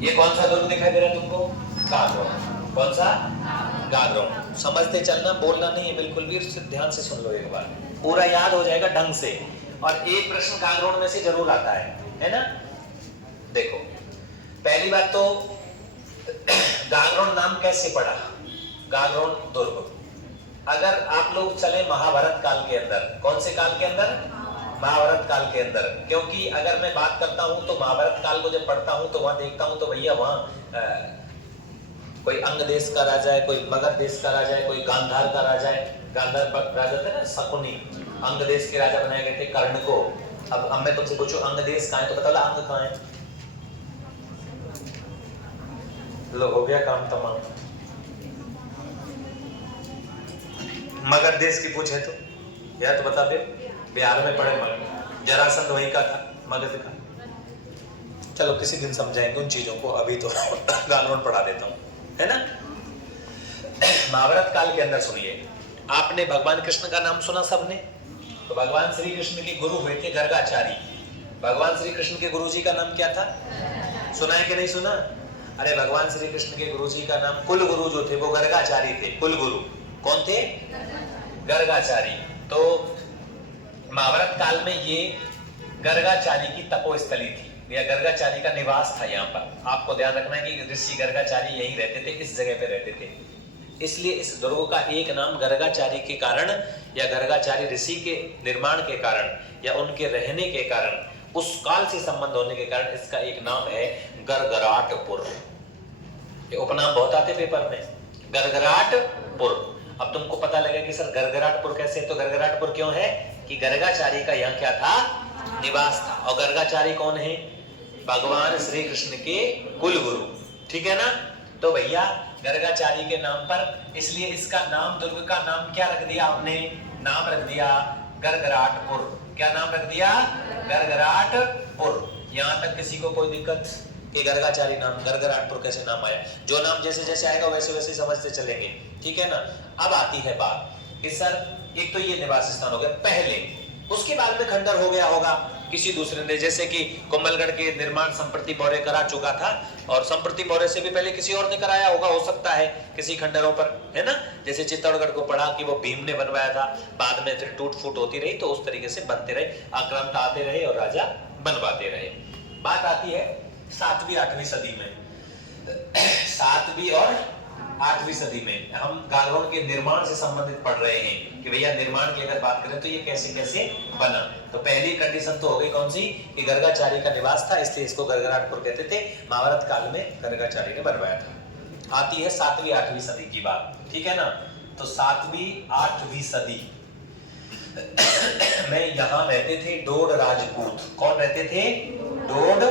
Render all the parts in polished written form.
ये कौन सा दुर्ग दिखाई दे रहा है तुमको? गागरोन। कौन सा? गागरोन। समझते चलना, बोलना नहीं है बिल्कुल भी, ध्यान से सुन लो एक बार, पूरा याद हो जाएगा ढंग से। और एक प्रश्न गागरोन में से जरूर आता है ना। देखो पहली बात तो गागरोन नाम कैसे पड़ा? गागरोन दुर्ग। अगर आप लोग चले महाभारत काल के अंदर, कौन से काल के अंदर? महाभारत काल के अंदर। क्योंकि अगर मैं बात करता हूं तो महाभारत काल को जब पढ़ता हूं तो वहां देखता हूं तो भैया वहां कोई अंग देश का राजा है, कोई मगध देश का राजा है, कोई गांधार का राजा है। गांधार राजा थे ना शकुनी, अंग देश के राजा बनाए गए थे कर्ण को। अब मैं तुमसे पूछूं अंग देश कहां है तो बता, अंग कहां है? लो हो गया काम तमाम। मगध देश की पूछे तो या तो बता दे, बिहार में पड़े मगध, जरासंध वहीं का था, मगध का। चलो किसी दिन समझाएंगे उन चीजों को, अभी तो गागरोन पढ़ा देता हूं, है ना। महाभारत काल के अंदर सुनिए, आपने भगवान कृष्ण का नाम सुना सबने? तो भगवान श्री कृष्ण के गुरु हुए थे गर्गाचारी। भगवान श्री कृष्ण के गुरु जी का नाम क्या था? सुना है कि नहीं सुना? अरे भगवान श्री कृष्ण के गुरु जी का नाम, कुल गुरु जो थे वो गर्गाचारी थे। कुल गुरु कौन थे? गर्गाचारी। तो महाभारत काल में ये गर्गाचारी की तपोस्थली थी, या गर्गाचारी का निवास था यहाँ पर। आपको ध्यान रखना है कि ऋषि गर्गाचारी यहीं रहते थे, इस जगह पे रहते थे। इसलिए इस दुर्ग का एक नाम गर्गाचारी के कारण, या गर्गाचारी ऋषि के निर्माण के कारण, या उनके रहने के कारण, उस काल से संबंध होने के कारण इसका एक नाम है गरगराटपुर। ये उपनाम बहुत आते पेपर में, गरगराटपुर। अब तुमको पता लगे कि सर गरगराटपुर कैसे? तो गरगराटपुर क्यों है कि गर्गाचारी का यहाँ क्या था? निवास था। और गर्गाचारी कौन है? भगवान श्री कृष्ण के कुल गुरु, ठीक है ना। तो भैया गर्गाचारी के नाम पर, इसलिए इसका नाम, दुर्ग का नाम क्या रख दिया हमने? नाम रख दिया गरगराटपुर। क्या नाम रख दिया? गरगराटपुर। यहां तक किसी को कोई दिक्कत कि गर्गाचारी नाम, गरगराटपुर कैसे नाम आया? जो नाम जैसे जैसे आएगा वैसे वैसे समझते चलेंगे, ठीक है ना। अब आती है बात कि सर एक तो ये निवास स्थान हो गया पहले, उसके बाद में खंडर हो गया होगा किसी दूसरे ने, जैसे कि कोमलगढ़ के निर्माण संप्रति मौर्य करा चुका था, और संप्रति मौर्य से भी पहले किसी और ने कराया होगा, हो सकता है किसी खंडरों पर, है ना। जैसे चित्तौड़गढ़ को पढ़ा कि वो भीम ने बनवाया था, बाद में फिर टूट फूट होती रही, तो उस तरीके से बनते रहे, आक्रांत आते रहे और राजा बनवाते रहे। बात आती है 7वीं 8वीं सदी में। 7वीं और 8वीं सदी में हम गागरोन के निर्माण से संबंधित पढ़ रहे हैं कि भैया निर्माण की अगर बात करें तो ये कैसे कैसे बना। तो पहली कंडीशन तो हो गई कौन सी कि गर्गाचारी का निवास था, इसलिए इसको गरगराटपुर कहते थे। महाभारत काल में गर्गाचारी ने बनवाया था। आती है 7वीं 8वीं सदी की बात, ठीक है ना। तो 7वीं 8वीं सदी में यहाँ रहते थे डोड राजपूत। कौन रहते थे? डोड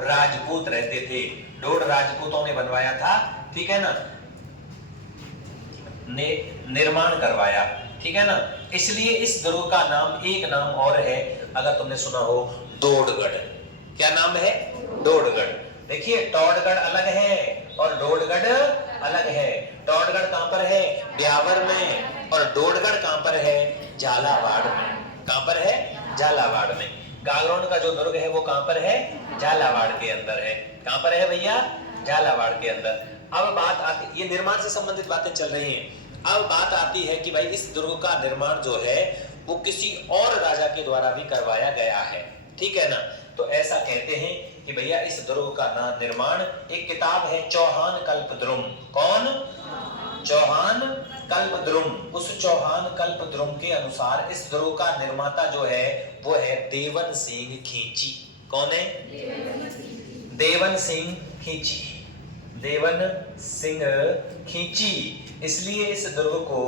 राजपूत रहते थे। डोड राजपूतों ने बनवाया था, ठीक है ना, ने निर्माण करवाया, ठीक है ना। इसलिए इस दुर्ग का नाम, एक नाम और है, अगर तुमने सुना हो, डोडगढ़। क्या नाम है? डोडगढ़। देखिए टोडगढ़ अलग है और डोडगढ़ अलग है। टोडगढ़ कहां पर है? ब्यावर में। और डोडगढ़ कहां पर है? झालावाड़ में। कहां पर है? झालावाड़ में। गागरोन का जो दुर्ग है वो कहां पर है? झालावाड़ के अंदर है। कहां पर है भैया? झालावाड़ के अंदर। अब बात आती, ये निर्माण से संबंधित बातें चल रही हैं। अब बात आती है कि भाई इस दुर्ग का निर्माण जो है वो किसी और राजा के द्वारा भी करवाया गया है, ठीक है ना। तो ऐसा कहते हैं कि भैया इस दुर्ग का निर्माण, एक किताब है चौहान कल्पद्रुम। कौन? चौहान कल्पद्रुम। उस चौहान कल्पद्रुम के अनुसार इस दुर्ग का निर्माता जो है वो है देवन सिंह खींची। कौन है? देवन सिंह खींची। देवन सिंह खींची। इसलिए इस दुर्ग को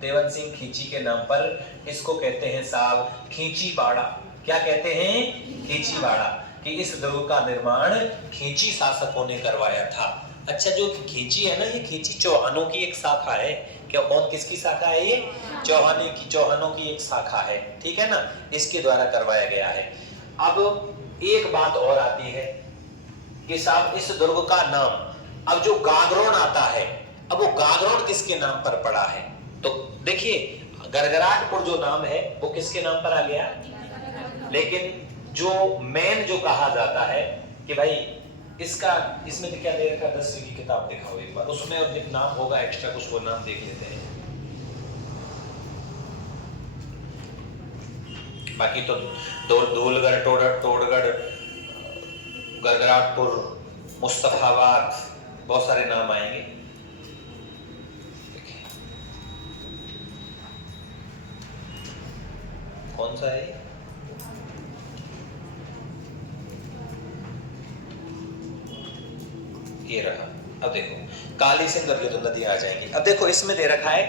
देवन सिंह खींची के नाम पर इसको कहते हैं साहब खींची बाड़ा। क्या कहते हैं? खींची बाड़ा। कि इस दुर्ग का निर्माण खींची शासकों ने करवाया था। अच्छा, जो खींची है ना, ये खींची चौहानों की एक शाखा है। क्या कौन किसकी शाखा है? ये चौहानों की एक शाखा है, ठीक है ना। इसके द्वारा करवाया गया है। अब एक बात और आती है कि साहब इस दुर्ग का नाम, अब जो गागरोन आता है, अब वो गागरोन किसके नाम पर पड़ा है? तो देखिए गरगराटपुर जो नाम है वो किसके नाम पर आ गया, लेकिन जो मेन जो कहा जाता है कि भाई इसका इसमें क्या दे रखा, 10वीं की किताब दिखाओ एक बार, उसमें और एक नाम होगा एक्स्ट्रा कुछ, वो नाम देख लेते हैं। बाकी तो धूलगढ़, टोडगढ़, गगराटपुर, मुस्तफाबाद, बहुत सारे नाम आएंगे। कौन सा है ये रहा। अब देखो काली सिंध और ये तो नदियां आ जाएंगी। अब देखो इसमें दे रखा है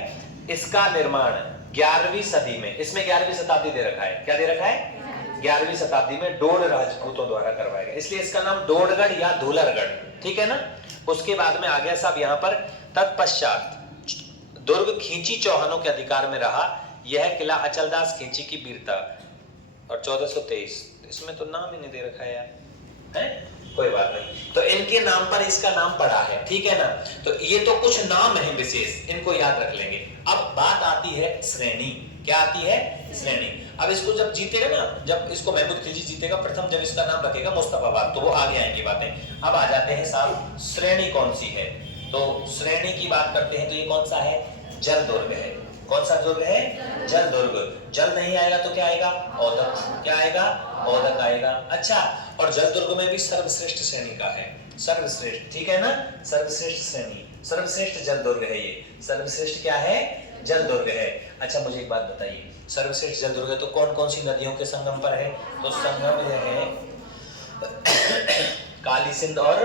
इसका निर्माण 11वीं सदी में, इसमें 11वीं शताब्दी दे रखा है। क्या दे रखा है? 11वीं शताब्दी में डोड राजपूतों द्वारा करवाया गया, इसलिए इसका नाम डोडगढ़ या धूलरगढ़, ठीक है ना। उसके बाद में आ गया साहब यहाँ पर, तत्पश्चात दुर्ग खींची चौहानों के अधिकार में रहा। यह किला अचलदास खींची की वीरता और 1423, इसमें तो नाम ही नहीं दे रखा है यार, है कोई बात नहीं। तो इनके नाम पर इसका नाम पड़ा है, ठीक है ना। तो ये तो कुछ नाम है विशेष, इनको याद रख लेंगे। अब बात आती है श्रेणी। क्या आती है? श्रेणी। अब इसको जब जीतेगा ना, जब इसको महमूद खिलजी जीतेगा प्रथम, जब इसका नाम रखेगा मुस्तफाबाद, तो वो आगे आएंगी बातें। अब आ जाते हैं साहब श्रेणी कौन सी है। तो श्रेणी की बात करते हैं तो ये कौन सा है? जल दुर्ग है। कौन सा दुर्ग है? जल दुर्ग। जल नहीं आएगा तो क्या आएगा? औदक। क्या आएगा? औदक आएगा। अच्छा, और जल दुर्ग में भी सर्वश्रेष्ठ श्रेणी का है, सर्वश्रेष्ठ, ठीक है ना, सर्वश्रेष्ठ श्रेणी, सर्वश्रेष्ठ जल दुर्ग है ये। सर्वश्रेष्ठ क्या है? जल दुर्ग है। अच्छा मुझे एक बात बताइए, सर्वश्रेष्ठ जल दुर्ग है तो कौन कौन सी नदियों के संगम पर है? तो संगम है काली सिंध और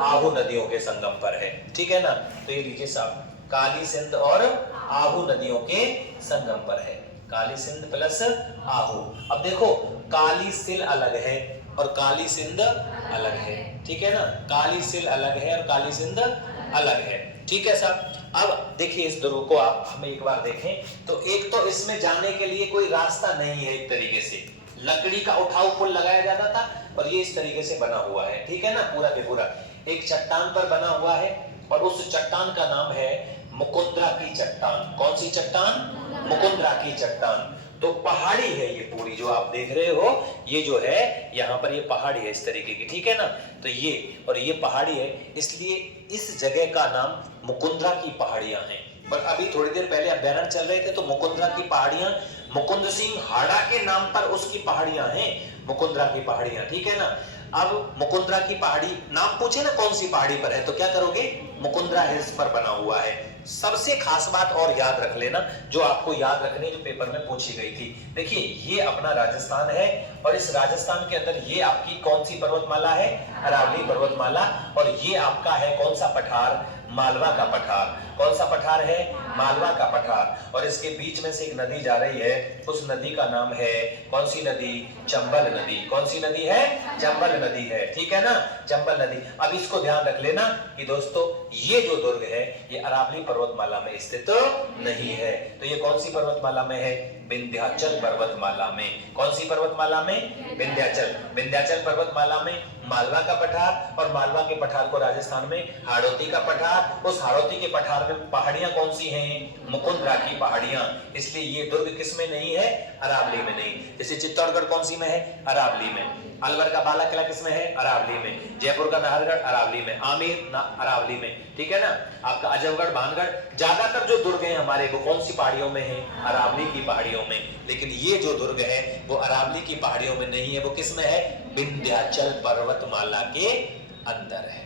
आहू नदियों के संगम पर है, ठीक है ना। तो ये लीजिए साहब, काली सिंध और आहू नदियों के संगम पर है, काली सिंध प्लस आहू। अब देखो काली सिल अलग है और काली सिंध अलग है, ठीक है ना। काली सिल अलग है और काली सिंध अलग है, ठीक है साहब। अब देखिए इस दुर्ग को आप हमें एक बार देखें तो एक तो इसमें जाने के लिए कोई रास्ता नहीं है, एक तरीके से लकड़ी का उठाऊ पुल लगाया जाता था और ये इस तरीके से बना हुआ है, ठीक है ना, पूरा के पूरा एक चट्टान पर बना हुआ है और उस चट्टान का नाम है मुकुंदरा की चट्टान। कौन सी चट्टान? मुकुंदरा की चट्टान। तो पहाड़ी है ये पूरी जो आप देख रहे हो, ये जो है यहाँ पर ये पहाड़ी है इस तरीके की, ठीक है ना। तो ये और ये पहाड़ी है, इसलिए इस जगह का नाम मुकुंदरा की पहाड़ियां हैं। पर अभी थोड़ी देर पहले अभ्यारण्य चल रहे थे तो मुकुंदरा की पहाड़ियां मुकुंद सिंह हाड़ा के नाम पर उसकी पहाड़ियां हैं, मुकुंदरा की पहाड़ियां, ठीक है ना। अब मुकुंदरा की पहाड़ी नाम पूछे ना कौन सी पहाड़ी पर है तो क्या करोगे? मुकुंदरा हिल्स पर बना हुआ है। सबसे खास बात और याद रख लेना जो आपको याद रखनी, जो पेपर में पूछी गई थी। देखिए ये अपना राजस्थान है और इस राजस्थान के अंदर ये आपकी कौन सी पर्वतमाला है? अरावली पर्वतमाला। और ये आपका है कौन सा पठार? मालवा का पठार। कौन सा पठार है? मालवा का पठार। और इसके बीच में से एक नदी जा रही है, उस नदी का नाम है कौन सी नदी? चंबल नदी। कौन सी नदी है? चंबल नदी है, ठीक है ना, चंबल नदी। अब इसको ध्यान रख लेना कि दोस्तों ये जो दुर्ग है ये अरावली पर्वतमाला में स्थित नहीं है। तो ये कौन सी पर्वतमाला में है? विंध्याचल पर्वतमाला में। कौन सी पर्वतमाला में? विंध्याचल। विंध्याचल पर्वतमाला में मालवा का पठार और मालवा के पठार को राजस्थान में हाड़ौती का पठार। उस हाड़ौती के पठार में पहाड़ियां कौन सी हैं? मुकुंदरा की पहाड़ियां। इसलिए ये दुर्ग किस में नहीं है? अरावली में नहीं। जैसे चित्तौड़गढ़ कौन सी में है? अरावली में। अलवर का बाला किला किस में है? अरावली में। जयपुर का नाहरगढ़ अरावली में। आमेर अरावली में, ठीक है ना। आपका अजमगढ़, भानगढ़, ज्यादातर जो दुर्ग हैं हमारे वो कौन सी पहाड़ियों में है? अरावली की पहाड़ियों में। लेकिन ये जो दुर्ग है वो अरावली की पहाड़ियों में नहीं है, वो किस में है? विंध्याचल पर्वतमाला के अंदर है।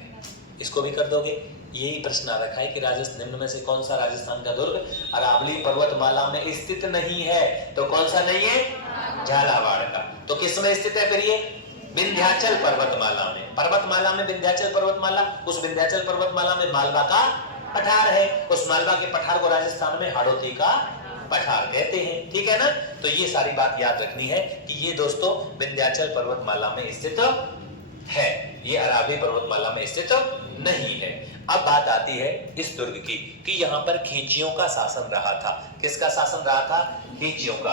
इसको भी कर दोगे? यही प्रश्न आ रखा है कि राजस्थान निम्न में से कौन सा राजस्थान का दुर्ग अरावली पर्वतमाला में स्थित नहीं है? तो कौन सा नहीं है? झालावाड़ का। तो किस में स्थित है फिर ये? विंध्याचल पर्वतमाला में। पर्वतमाला में विंध्याचल पर्वतमाला, उस विंध्याचल पर्वतमाला में मालवा का पठार है, उस मालवा के पठार को राजस्थान में हाड़ौती का पठार कहते हैं, ठीक है ना। तो ये सारी बात याद रखनी है कि ये दोस्तों विंध्याचल पर्वतमाला में स्थित है, ये अरावली पर्वतमाला में स्थित नहीं है। अब बात आती है इस दुर्ग की कि यहाँ पर खींचियों का शासन रहा था। किसका शासन रहा था? खींचियों का।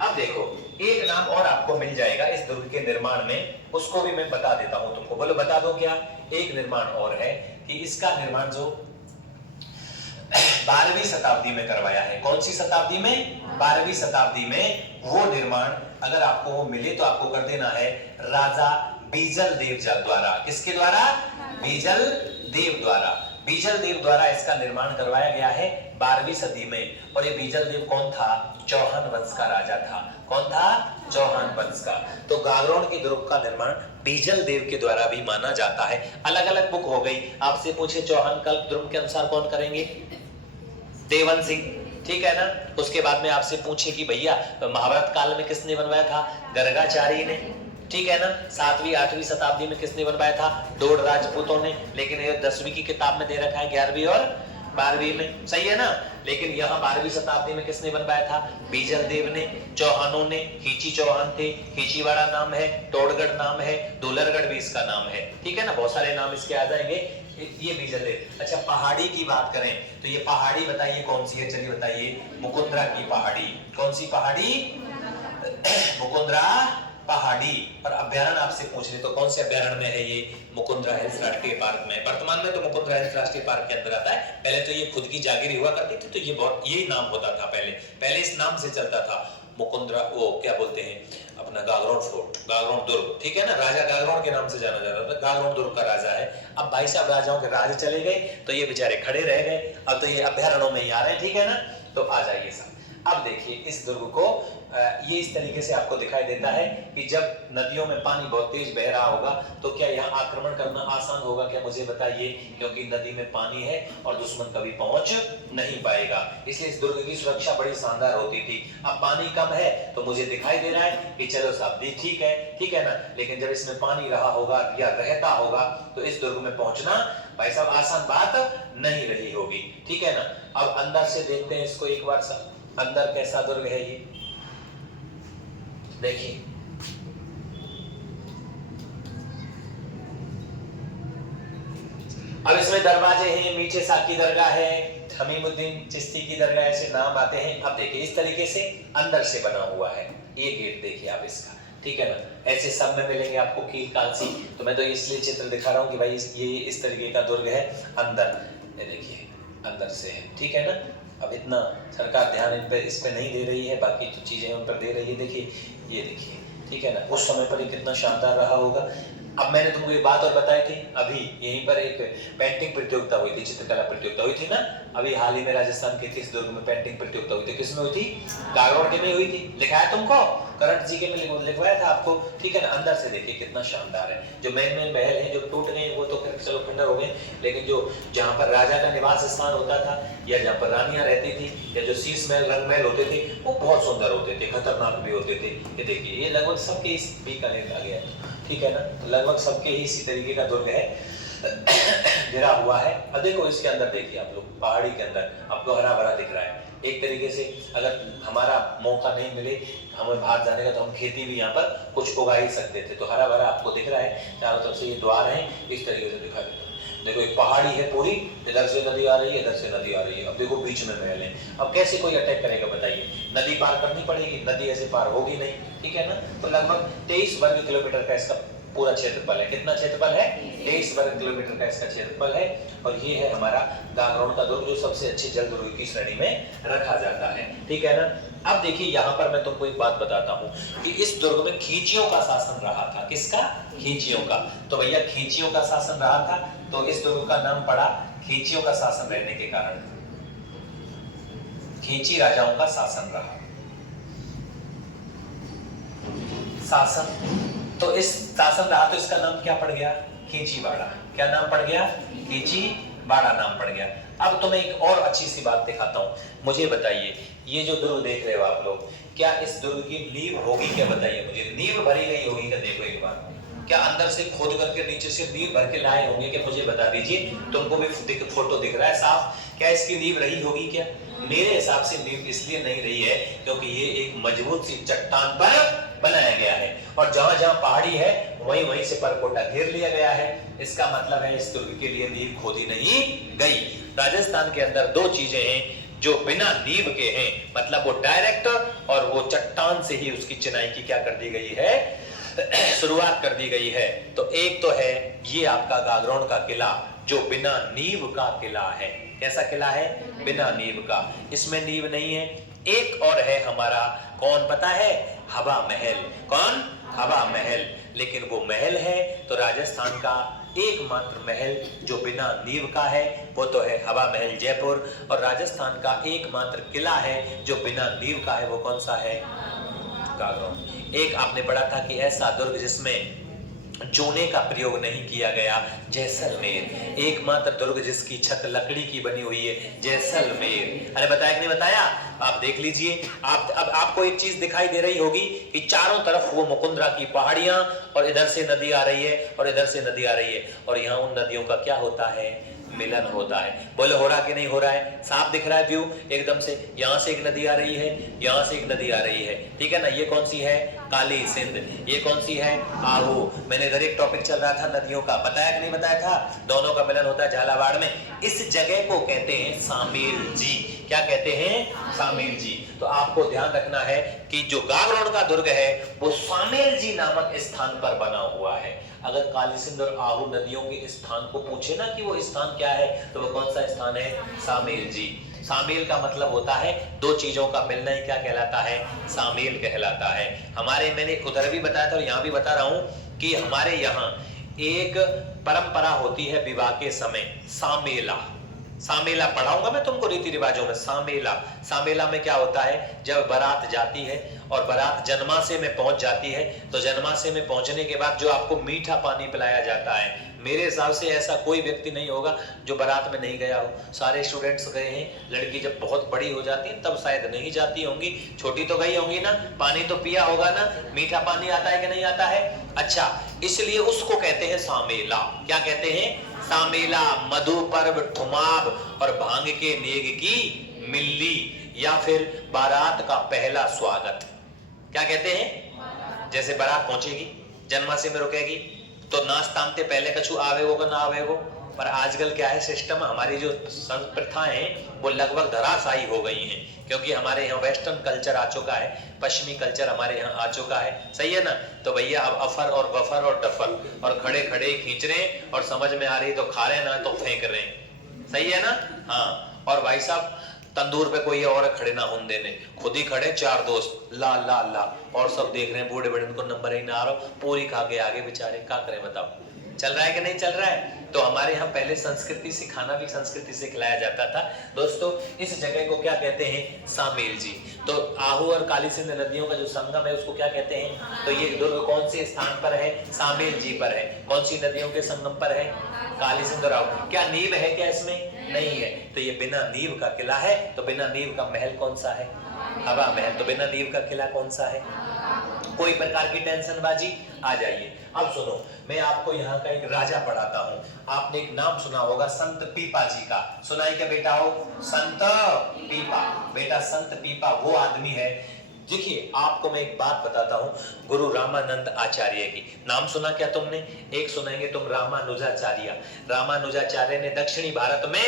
अब देखो एक नाम और आपको मिल जाएगा इस दुर्ग के निर्माण में, उसको भी मैं बता देता हूं तुमको। बोलो बता दो क्या? एक निर्माण और है कि इसका निर्माण जो 12वीं शताब्दी में करवाया है। कौन सी शताब्दी में? 12वीं शताब्दी में। वो निर्माण अगर आपको वो मिले तो आपको कर देना है राजा बीजल देव द्वारा। किसके द्वारा? बीजल देव द्वारा। बीजल देव द्वारा इसका निर्माण करवाया गया है 12वीं सदी में। और ये बीजल देव कौन था? चौहान वंश का राजा था। कौन था? चौहान वंश का। तो गागरोन के दुर्ग का निर्माण बीजल देव के द्वारा भी माना जाता है। अलग अलग बुक हो गई। आपसे पूछे चौहान कल्प दुर्ग के अनुसार कौन करेंगे? देवन सिंह, ठीक है ना। उसके बाद में आपसे पूछे कि भैया महाभारत काल में किसने बनवाया था? गर्गाचार्य ने, ठीक है ना। 7वीं 8वीं शताब्दी में किसने बनवाया था? डोड राजपूतों ने। लेकिन ये 10वीं की किताब में दे रखा है 11वीं और 12वीं में, सही है ना। लेकिन यहाँ 12वीं शताब्दी में किसने बनवाया था? बीजल देव ने। चौहानों ने, खींची चौहान थे, खींचीवाड़ा नाम है, टोडगढ़ नाम है, डोलरगढ़ भी इसका नाम है, ठीक है ना। बहुत सारे नाम इसके आ जाएंगे। ये बीजल देव। अच्छा, पहाड़ी की बात करें तो ये पहाड़ी बताइए कौन सी है? चलिए बताइए। मुकुंदरा की पहाड़ी। कौन सी पहाड़ी? मुकुंदरा पहाड़ी। और अभ्यारण्य आपसे पूछ रहे तो कौन से अभ्यारण्य में है ये? मुकुंदरा हिल्स राष्ट्रीय पार्क में। वर्तमान में तो मुकुंदरा हिल्स राष्ट्रीय पार्क के अंदर आता है। पहले तो ये खुद की जागीर हुआ करती थी, तो ये बहुत यही नाम होता था पहले इस नाम से चलता था। मुकुंदरा, वो क्या बोलते हैं अपना, गागरोन फोर्ट, गागरोन दुर्ग, ठीक है ना। राजा गागरोन के नाम से जाना जाता था। गागरोन दुर्ग का राजा है। अब भाई साहब राजाओं के राज चले गए तो ये बेचारे खड़े रह गए। अब तो ये अभ्यारण्यों में ही आ रहे हैं, ठीक है ना। तो आ जाइए सब। अब देखिए इस दुर्ग को ये इस तरीके से आपको दिखाई देता है कि जब नदियों में पानी बहुत तेज बह रहा होगा तो क्या यहाँ आक्रमण करना आसान होगा क्या? मुझे बताइए, क्योंकि नदी में पानी है और दुश्मन कभी पहुंच नहीं पाएगा। इसलिए इस दुर्ग की सुरक्षा बड़ी शानदार होती थी। अब पानी कम है तो मुझे दिखाई दे रहा है कि चलो साहब ठीक है ना। लेकिन जब इसमें पानी रहा होगा या रहता होगा तो इस दुर्ग में पहुंचना भाई साहब आसान बात नहीं रही होगी, ठीक है ना। अब अंदर से देखते हैं इसको एक बार। सब अंदर कैसा दुर्ग है ये देखिए। अब इसमें दरवाजे हैं, मीठे साकी दरगाह है, हमीमुद्दीन चिश्ती की दरगाह, ऐसे नाम आते हैं। अब देखिए इस तरीके से अंदर से बना हुआ है ये गेट, देखिए आप इसका, ठीक है ना। ऐसे सब में मिलेंगे आपको कील कालसी। तो मैं तो इसलिए चित्र दिखा रहा हूँ कि भाई ये इस तरीके का दुर्ग है अंदर। ये देखिए अंदर से है, ठीक है ना। अब इतना सरकार ध्यान इस पे नहीं दे रही है, बाकी जो चीजें उन पर दे रही है। देखिए ये देखिए, ठीक है ना। उस समय पर ये कितना शानदार रहा होगा। अब मैंने तुमको एक बात और बताई थी, अभी यहीं पर एक पेंटिंग प्रतियोगिता हुई थी, चित्रकला प्रतियोगिता हुई थी ना। अभी हाल ही में राजस्थान के इस दुर्ग में पेंटिंग प्रतियोगिता हुई थी। किसमें हुई थी? गागरोन के में हुई थी। लिखाया तुमको करंट जी के में लिखवाया था आपको, ठीक है ना। अंदर से देखिए कितना शानदार है। जो मेन महल है जो टूट गए वो तो फिर चलो खंडर हो गए, लेकिन जो जहाँ पर राजा का निवास स्थान होता था या जहाँ पर रानियां रहती थी या जो शीश महल रंग महल होते थे वो बहुत सुंदर होते थे, खतरनाक भी होते थे। ये देखिए ये लगभग सबके इस बी का आ गया, ठीक है ना। तो लगभग सबके ही इसी तरीके का दुर्ग है, घिरा हुआ है। अब देखो इसके अंदर देखिए आप लोग, पहाड़ी के अंदर आपको हरा भरा दिख रहा है। एक तरीके से अगर हमारा मौका नहीं मिले हमें बाहर जाने का तो हम खेती भी यहाँ पर कुछ उगा ही सकते थे। तो हरा भरा आपको दिख रहा है, चारों तरफ से ये द्वार है, इस तरीके से दिखाई देता है। देखो एक पहाड़ी है पूरी, इधर से नदी आ रही है, इधर से नदी आ रही है। अब देखो बीच में महल है। अब कैसे कोई अटैक करेगा बताइए? नदी पार करनी पड़ेगी, नदी ऐसे पार होगी नहीं, ठीक है ना। तो लगभग 23 वर्ग किलोमीटर का इसका पूरा क्षेत्रफल है। कितना क्षेत्रफल है? 23 वर्ग किलोमीटर का इसका क्षेत्रफल है। और ये है हमारा गागरोन का दुर्ग, जो सबसे अच्छे जल दुर्ग की श्रेणी में रखा जाता है, ठीक है ना। अब देखिए यहाँ पर मैं तुमको एक बात बताता हूँ कि इस दुर्ग में खींचियों का शासन रहा था। किसका? खींचियों का। तो भैया खींचियों का शासन रहा था तो इस दुर्ग का नाम पड़ा खींचियों का शासन रहने के कारण। खींची राजाओं का शासन रहा, शासन। तो इस शासन रहा तो इसका नाम क्या पड़ गया? खींचीवाड़ा। क्या नाम पड़ गया? खींचीवाड़ा नाम पड़ गया। अब तो मैं एक और अच्छी सी बात दिखाता हूँ। मुझे बताइए ये जो दुर्ग देख रहे हो आप लोग, क्या इस दुर्ग की नींव होगी क्या? बताइए मुझे, नींव भरी गई होगी क्या? देखो एक बार, क्या अंदर से खोद करके नीचे से नींव भर के लाए होंगे क्या? मुझे बता दीजिए। तुमको भी फोटो दिख रहा है साफ, क्या इसकी नींव रही होगी क्या? मेरे हिसाब से नींव इसलिए नहीं रही है क्योंकि ये एक मजबूत सी चट्टान पर बनाया गया है और जहां जहां पहाड़ी है वहीं वहीं से परकोटा घेर लिया गया है। इसका मतलब है इस दुर्ग के लिए नींव खोदी नहीं गई। राजस्थान के अंदर दो चीजें हैं जो बिना नींव के हैं, मतलब वो डायरेक्ट और वो चट्टान से ही उसकी चिनाई की क्या कर दी गई है? शुरुआत कर दी गई है। तो एक तो है ये आपका गागरोन का किला जो बिना नींव का किला है। कैसा किला है? बिना नींव का, इसमें नींव नहीं है। एक और है हमारा, कौन पता है? हवा महल। कौन? हवा महल। लेकिन वो महल है तो राजस्थान का एकमात्र महल जो बिना नींव का है वो तो है हवा महल जयपुर, और राजस्थान का एकमात्र किला है जो बिना नींव का है वो कौन सा है? गागौन। एक आपने पढ़ा था कि ऐसा दुर्ग जिसमें चूने का प्रयोग नहीं किया गया, जैसलमेर। एकमात्र दुर्ग जिसकी छत लकड़ी की बनी हुई है, जैसलमेर। अरे बताया कि नहीं बताया? आप देख लीजिए। आप अब आपको एक चीज दिखाई दे रही होगी कि चारों तरफ वो मुकुंदरा की पहाड़ियां, और इधर से नदी आ रही है और इधर से नदी आ रही है, और यहाँ उन नदियों का क्या होता है? मिलन होता है। बोले हो रहा कि नहीं हो रहा है? साफ दिख रहा है व्यू एकदम से। यहाँ से एक नदी आ रही है, यहाँ से एक नदी आ रही है, ठीक है ना? ये कौन सी है? काली सिंध। ये कौन सी है? आहू। मैंने इधर एक टॉपिक चल रहा था नदियों का, बताया कि नहीं बताया था? दोनों का मिलन होता है झालावाड़ में। इस जगह को कहते हैं सामेल जी। क्या कहते हैं? सामेल जी। तो आपको ध्यान रखना है कि जो गागरोन का दुर्ग है वो सामेल जी नामक स्थान पर बना हुआ है। अगर काली सिंध और आहू नदियों के स्थान को पूछे ना कि वो स्थान क्या है, तो वो कौन सा स्थान है? सामेल जी। सामेल का मतलब होता है दो चीजों का मिलना ही क्या कहलाता है? सामेल कहलाता है। हमारे, मैंने उधर भी बताया था और यहाँ भी बता रहा हूँ कि हमारे यहाँ एक परंपरा होती है विवाह के समय, सामेला। सामेला पढ़ाऊंगा मैं तुमको रीति रिवाजों में। सामेला, सामेला में क्या होता है? जब बारात जाती है और बारात जन्माशय में पहुंच जाती है, तो जन्माशय में पहुंचने के बाद जो आपको मीठा पानी पिलाया जाता है, मेरे हिसाब से ऐसा कोई व्यक्ति नहीं होगा जो बारात में नहीं गया हो। सारे स्टूडेंट्स गए हैं। लड़की जब बहुत बड़ी हो जाती है तब शायद नहीं जाती होंगी, छोटी तो गई होंगी ना, पानी तो पिया होगा ना। मीठा पानी आता है कि नहीं आता है? अच्छा, इसलिए उसको कहते हैं सामेला। क्या कहते हैं? सामेला। मधु पर्व, ठुमाब और भांग के नेग की मिल्ली, या फिर बारात का पहला स्वागत। क्या कहते हैं? जैसे बारात पहुंचेगी, जन्माशय में रुकेगी, तो नाचतामते पहले कछु आवेगो का ना आवेगो। पर आजकल क्या है सिस्टम, हमारी जो प्रथाएं हैं वो लगभग धराशायी हो गई हैं, क्योंकि हमारे यहाँ वेस्टर्न कल्चर आ चुका है, पश्चिमी कल्चर हमारे यहाँ आ चुका है। सही है ना? तो भैया अब अफर और बफर और डफर और खड़े खड़े खींच रहे हैं, और समझ में आ रही तो खा रहे ना तो फेंक रहे हैं। सही है ना? हाँ। और भाई साहब तंदूर पे कोई और खड़े ना होने देने, खुद ही खड़े चार दोस्त, ला ला ला, और सब देख रहे हैं बूढ़े बड़े, उनको नंबर ही ना आ रहा, पूरी खा के आगे बेचारे। क्या करें बताओ? चल रहा है कि नहीं चल रहा है? तो हमारे यहाँ पहले संस्कृति सिखाना भी संस्कृति से खिलाया जाता था। दोस्तों इस जगह को क्या कहते हैं? सामेल जी। तो आहू और काली सिंध नदियों का जो संगम है उसको क्या कहते हैं? तो ये दुर्ग कौन से स्थान पर है? सामेल जी पर है। कौन सी नदियों के संगम पर है? काली सिंध और आहू। क्या नींव है क्या इसमें? नहीं है। तो ये बिना नींव का किला है। तो बिना नींव का महल कौन सा है? हवा महल। तो बिना नींव का किला कौन सा है? कोई प्रकार की टेंशन बाजी? आ जाइए। अब सुनो, मैं आपको यहाँ का एक राजा पढ़ाता हूँ। आपने एक नाम सुना होगा संत पीपा जी का। सुनाई क्या बेटा हो? संत पीपा। बेटा संत पीपा वो आदमी है। देखिए आपको मैं एक बात बताता हूँ, गुरु रामानंद आचार्य की नाम सुना क्या तुमने? एक सुनाएंगे तुम, रामानुजाचार्य। रामानुजाचार्य ने दक्षिणी भारत में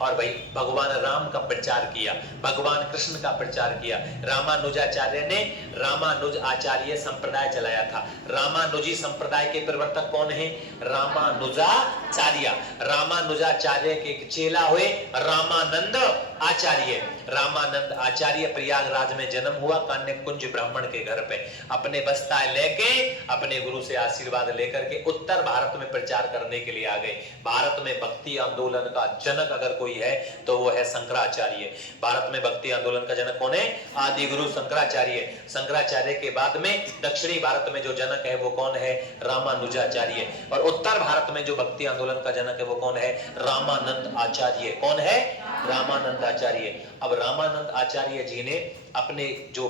और भाई भगवान राम का प्रचार किया, भगवान कृष्ण का प्रचार किया। रामानुजाचार्य ने रामानुज आचार्य संप्रदाय चलाया था। रामानुजी संप्रदाय के प्रवर्तक कौन है? रामानुजाचार्य। रामानुजाचार्य के चेला हुए रामानंद आचार्य। रामानंद आचार्य प्रयागराज में जन्म हुआ, कान्य कुंज ब्राह्मण के घर पे। अपने बस्ता लेके, अपने गुरु से आशीर्वाद लेकर के उत्तर भारत में प्रचार करने के लिए आ गए। भारत में भक्ति आंदोलन का जनक अगर कोई है तो वो है शंकराचार्य। भारत में भक्ति आंदोलन का जनक कौन है? आदि गुरु शंकराचार्य। शंकराचार्य के बाद में दक्षिणी भारत में जो जनक है वो कौन है? रामानुजाचार्य। और उत्तर भारत में जो भक्ति आंदोलन का जनक है वो कौन है? रामानंद आचार्य। कौन है? रामानंद आचार्य। अब रामानंद आचार्य जी ने अपने जो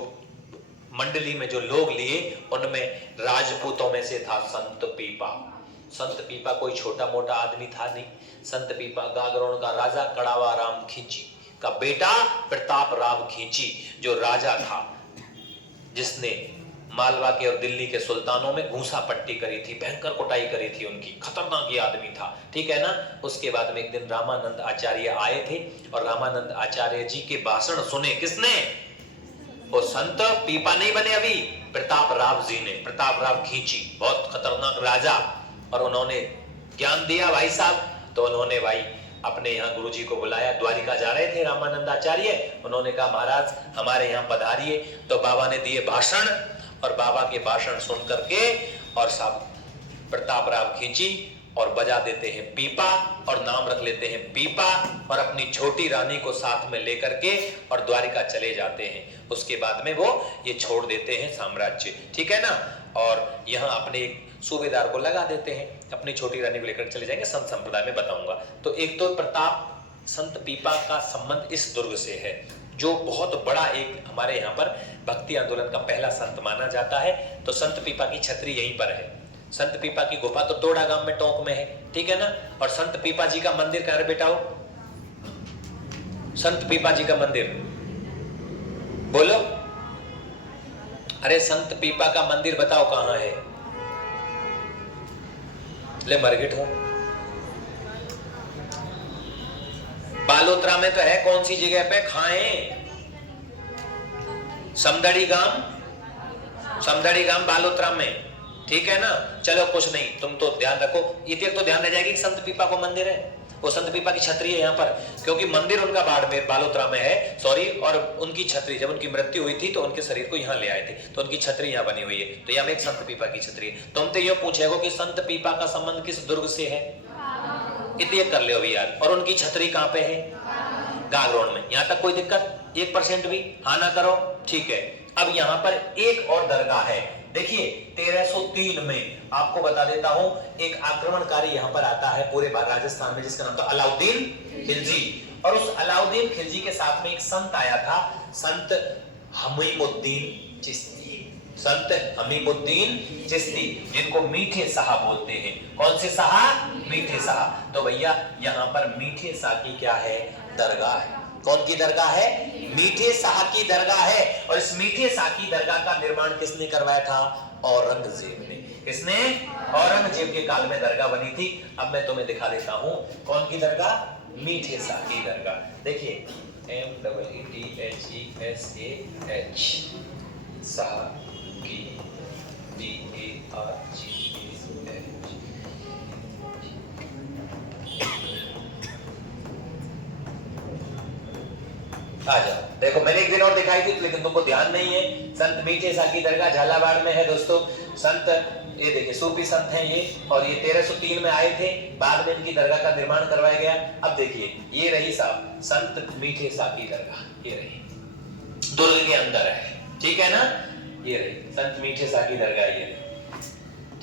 मंडली में जो लोग लिए उनमें राजपूतों में से था संत पीपा। संत पीपा कोई छोटा मोटा आदमी था नहीं। संत पीपा गागरोन का राजा कड़ावा राम खींची का बेटा प्रताप राव खींची, जो राजा था जिसने मालवा के और दिल्ली के सुल्तानों में घूसा पट्टी करी थी, भयंकर कुटाई करी थी उनकी, खतरनाक ये आदमी था। ठीक है ना? उसके बाद में एक दिन रामानंद आचार्य आए थे और रामानंद आचार्य जी के भाषण सुने। किसने? वो संत पीपा नहीं बने अभी, प्रताप राव जी ने। प्रताप राव खींची बहुत खतरनाक राजा, और उन्होंने ज्ञान दिया भाई साहब। तो उन्होंने भाई अपने यहाँ गुरुजी को बुलाया। द्वारिका जा रहे थे रामानंद आचार्य, उन्होंने कहा महाराज हमारे यहाँ पधारिए। तो बाबा ने दिए भाषण और बाबा के भाषण सुन करके और साहब प्रतापराव खींची और बजा देते हैं पीपा और नाम रख लेते हैं पीपा और अपनी छोटी रानी को साथ में लेकर के और द्वारिका चले जाते हैं। उसके बाद में वो ये छोड़ देते हैं साम्राज्य, ठीक है ना, और यहाँ अपने एक सूबेदार को लगा देते हैं, अपनी छोटी रानी को लेकर चले जाएंगे, संत संप्रदाय में बताऊंगा। तो एक तो प्रताप संत पीपा का संबंध इस दुर्ग से है, जो बहुत बड़ा एक हमारे यहाँ पर भक्ति आंदोलन का पहला संत माना जाता है। तो संत पीपा की छतरी यहीं पर है। संत पीपा की गुफा तो तोड़ा गांव में टोंक में है, ठीक है ना। और संत पीपा जी का मंदिर कहाँ है बेटाओ? संत पीपा जी का मंदिर बोलो, अरे संत पीपा का मंदिर बताओ कहां है? ले मरगिट हो, बालोतरा में तो है, कौन सी जगह पे? खाएं समदड़ी गांव बालोतरा में, ठीक है ना। चलो कुछ नहीं, तुम तो ध्यान रखो, ये तो ध्यान रह जाएगी संत पीपा को मंदिर है, वो संत पीपा की छतरी है यहाँ पर, क्योंकि मंदिर उनका बाड़मेर बालोतरा में है, सॉरी। और उनकी छतरी, जब उनकी मृत्यु हुई थी तो उनके शरीर को यहाँ ले आए थे, तो उनकी छतरी यहाँ बनी हुई है। तो यहाँ में एक संत पीपा की छतरी है। तुम तो ये पूछेगो कि संत पीपा का संबंध किस दुर्ग से है, इतने कर ले अभी यार। और उनकी छतरी कहाँ पे है? गागरोन में। यहाँ तक कोई दिक्कत 1% भी? हाँ ना करो, ठीक है। अब यहाँ पर एक और दरगाह है, देखिए 1303 में आपको बता देता हूं, एक आक्रमणकारी यहां पर आता है पूरे राजस्थान में, जिसका नाम था अलाउद्दीन खिलजी। और उस अलाउद्दीन खिलजी के साथ में एक संत आया था, संत हमीमुद्दीन चिश्ती। संत हमीमुद्दीन चिश्ती, जिनको मीठे शाह बोलते हैं। कौन से शाह? मीठे शाह। तो भैया यहाँ पर मीठे शाह की क्या है? दरगाह है। कौन की दरगाह है? मीठे शाह की दरगाह है। और इस मीठे शाह की दरगाह का निर्माण किसने करवाया था? औरंगजेब ने। किसने? औरंगजेब के काल में दरगाह बनी थी। अब मैं तुम्हें दिखा देता हूं कौन की दरगाह? मीठे शाह की दरगाह। देखिए MEETHESAH शाह की DARGAH। आ जाओ, देखो मैंने एक दिन और दिखाई थी लेकिन तुमको ध्यान नहीं है। संत मीठे शाह की दरगाह झालावाड़ में है दोस्तों। संत ये देखिए सूफी संत हैं ये, और ये 1303 में आए थे, बाद में इनकी दरगाह का निर्माण करवाया गया। अब देखिए ये रही साहब संत मीठे शाह की दरगाह, ये रही दुर्ग के अंदर है, ठीक है ना। ये रही संत मीठे शाह की दरगाह, ये रही,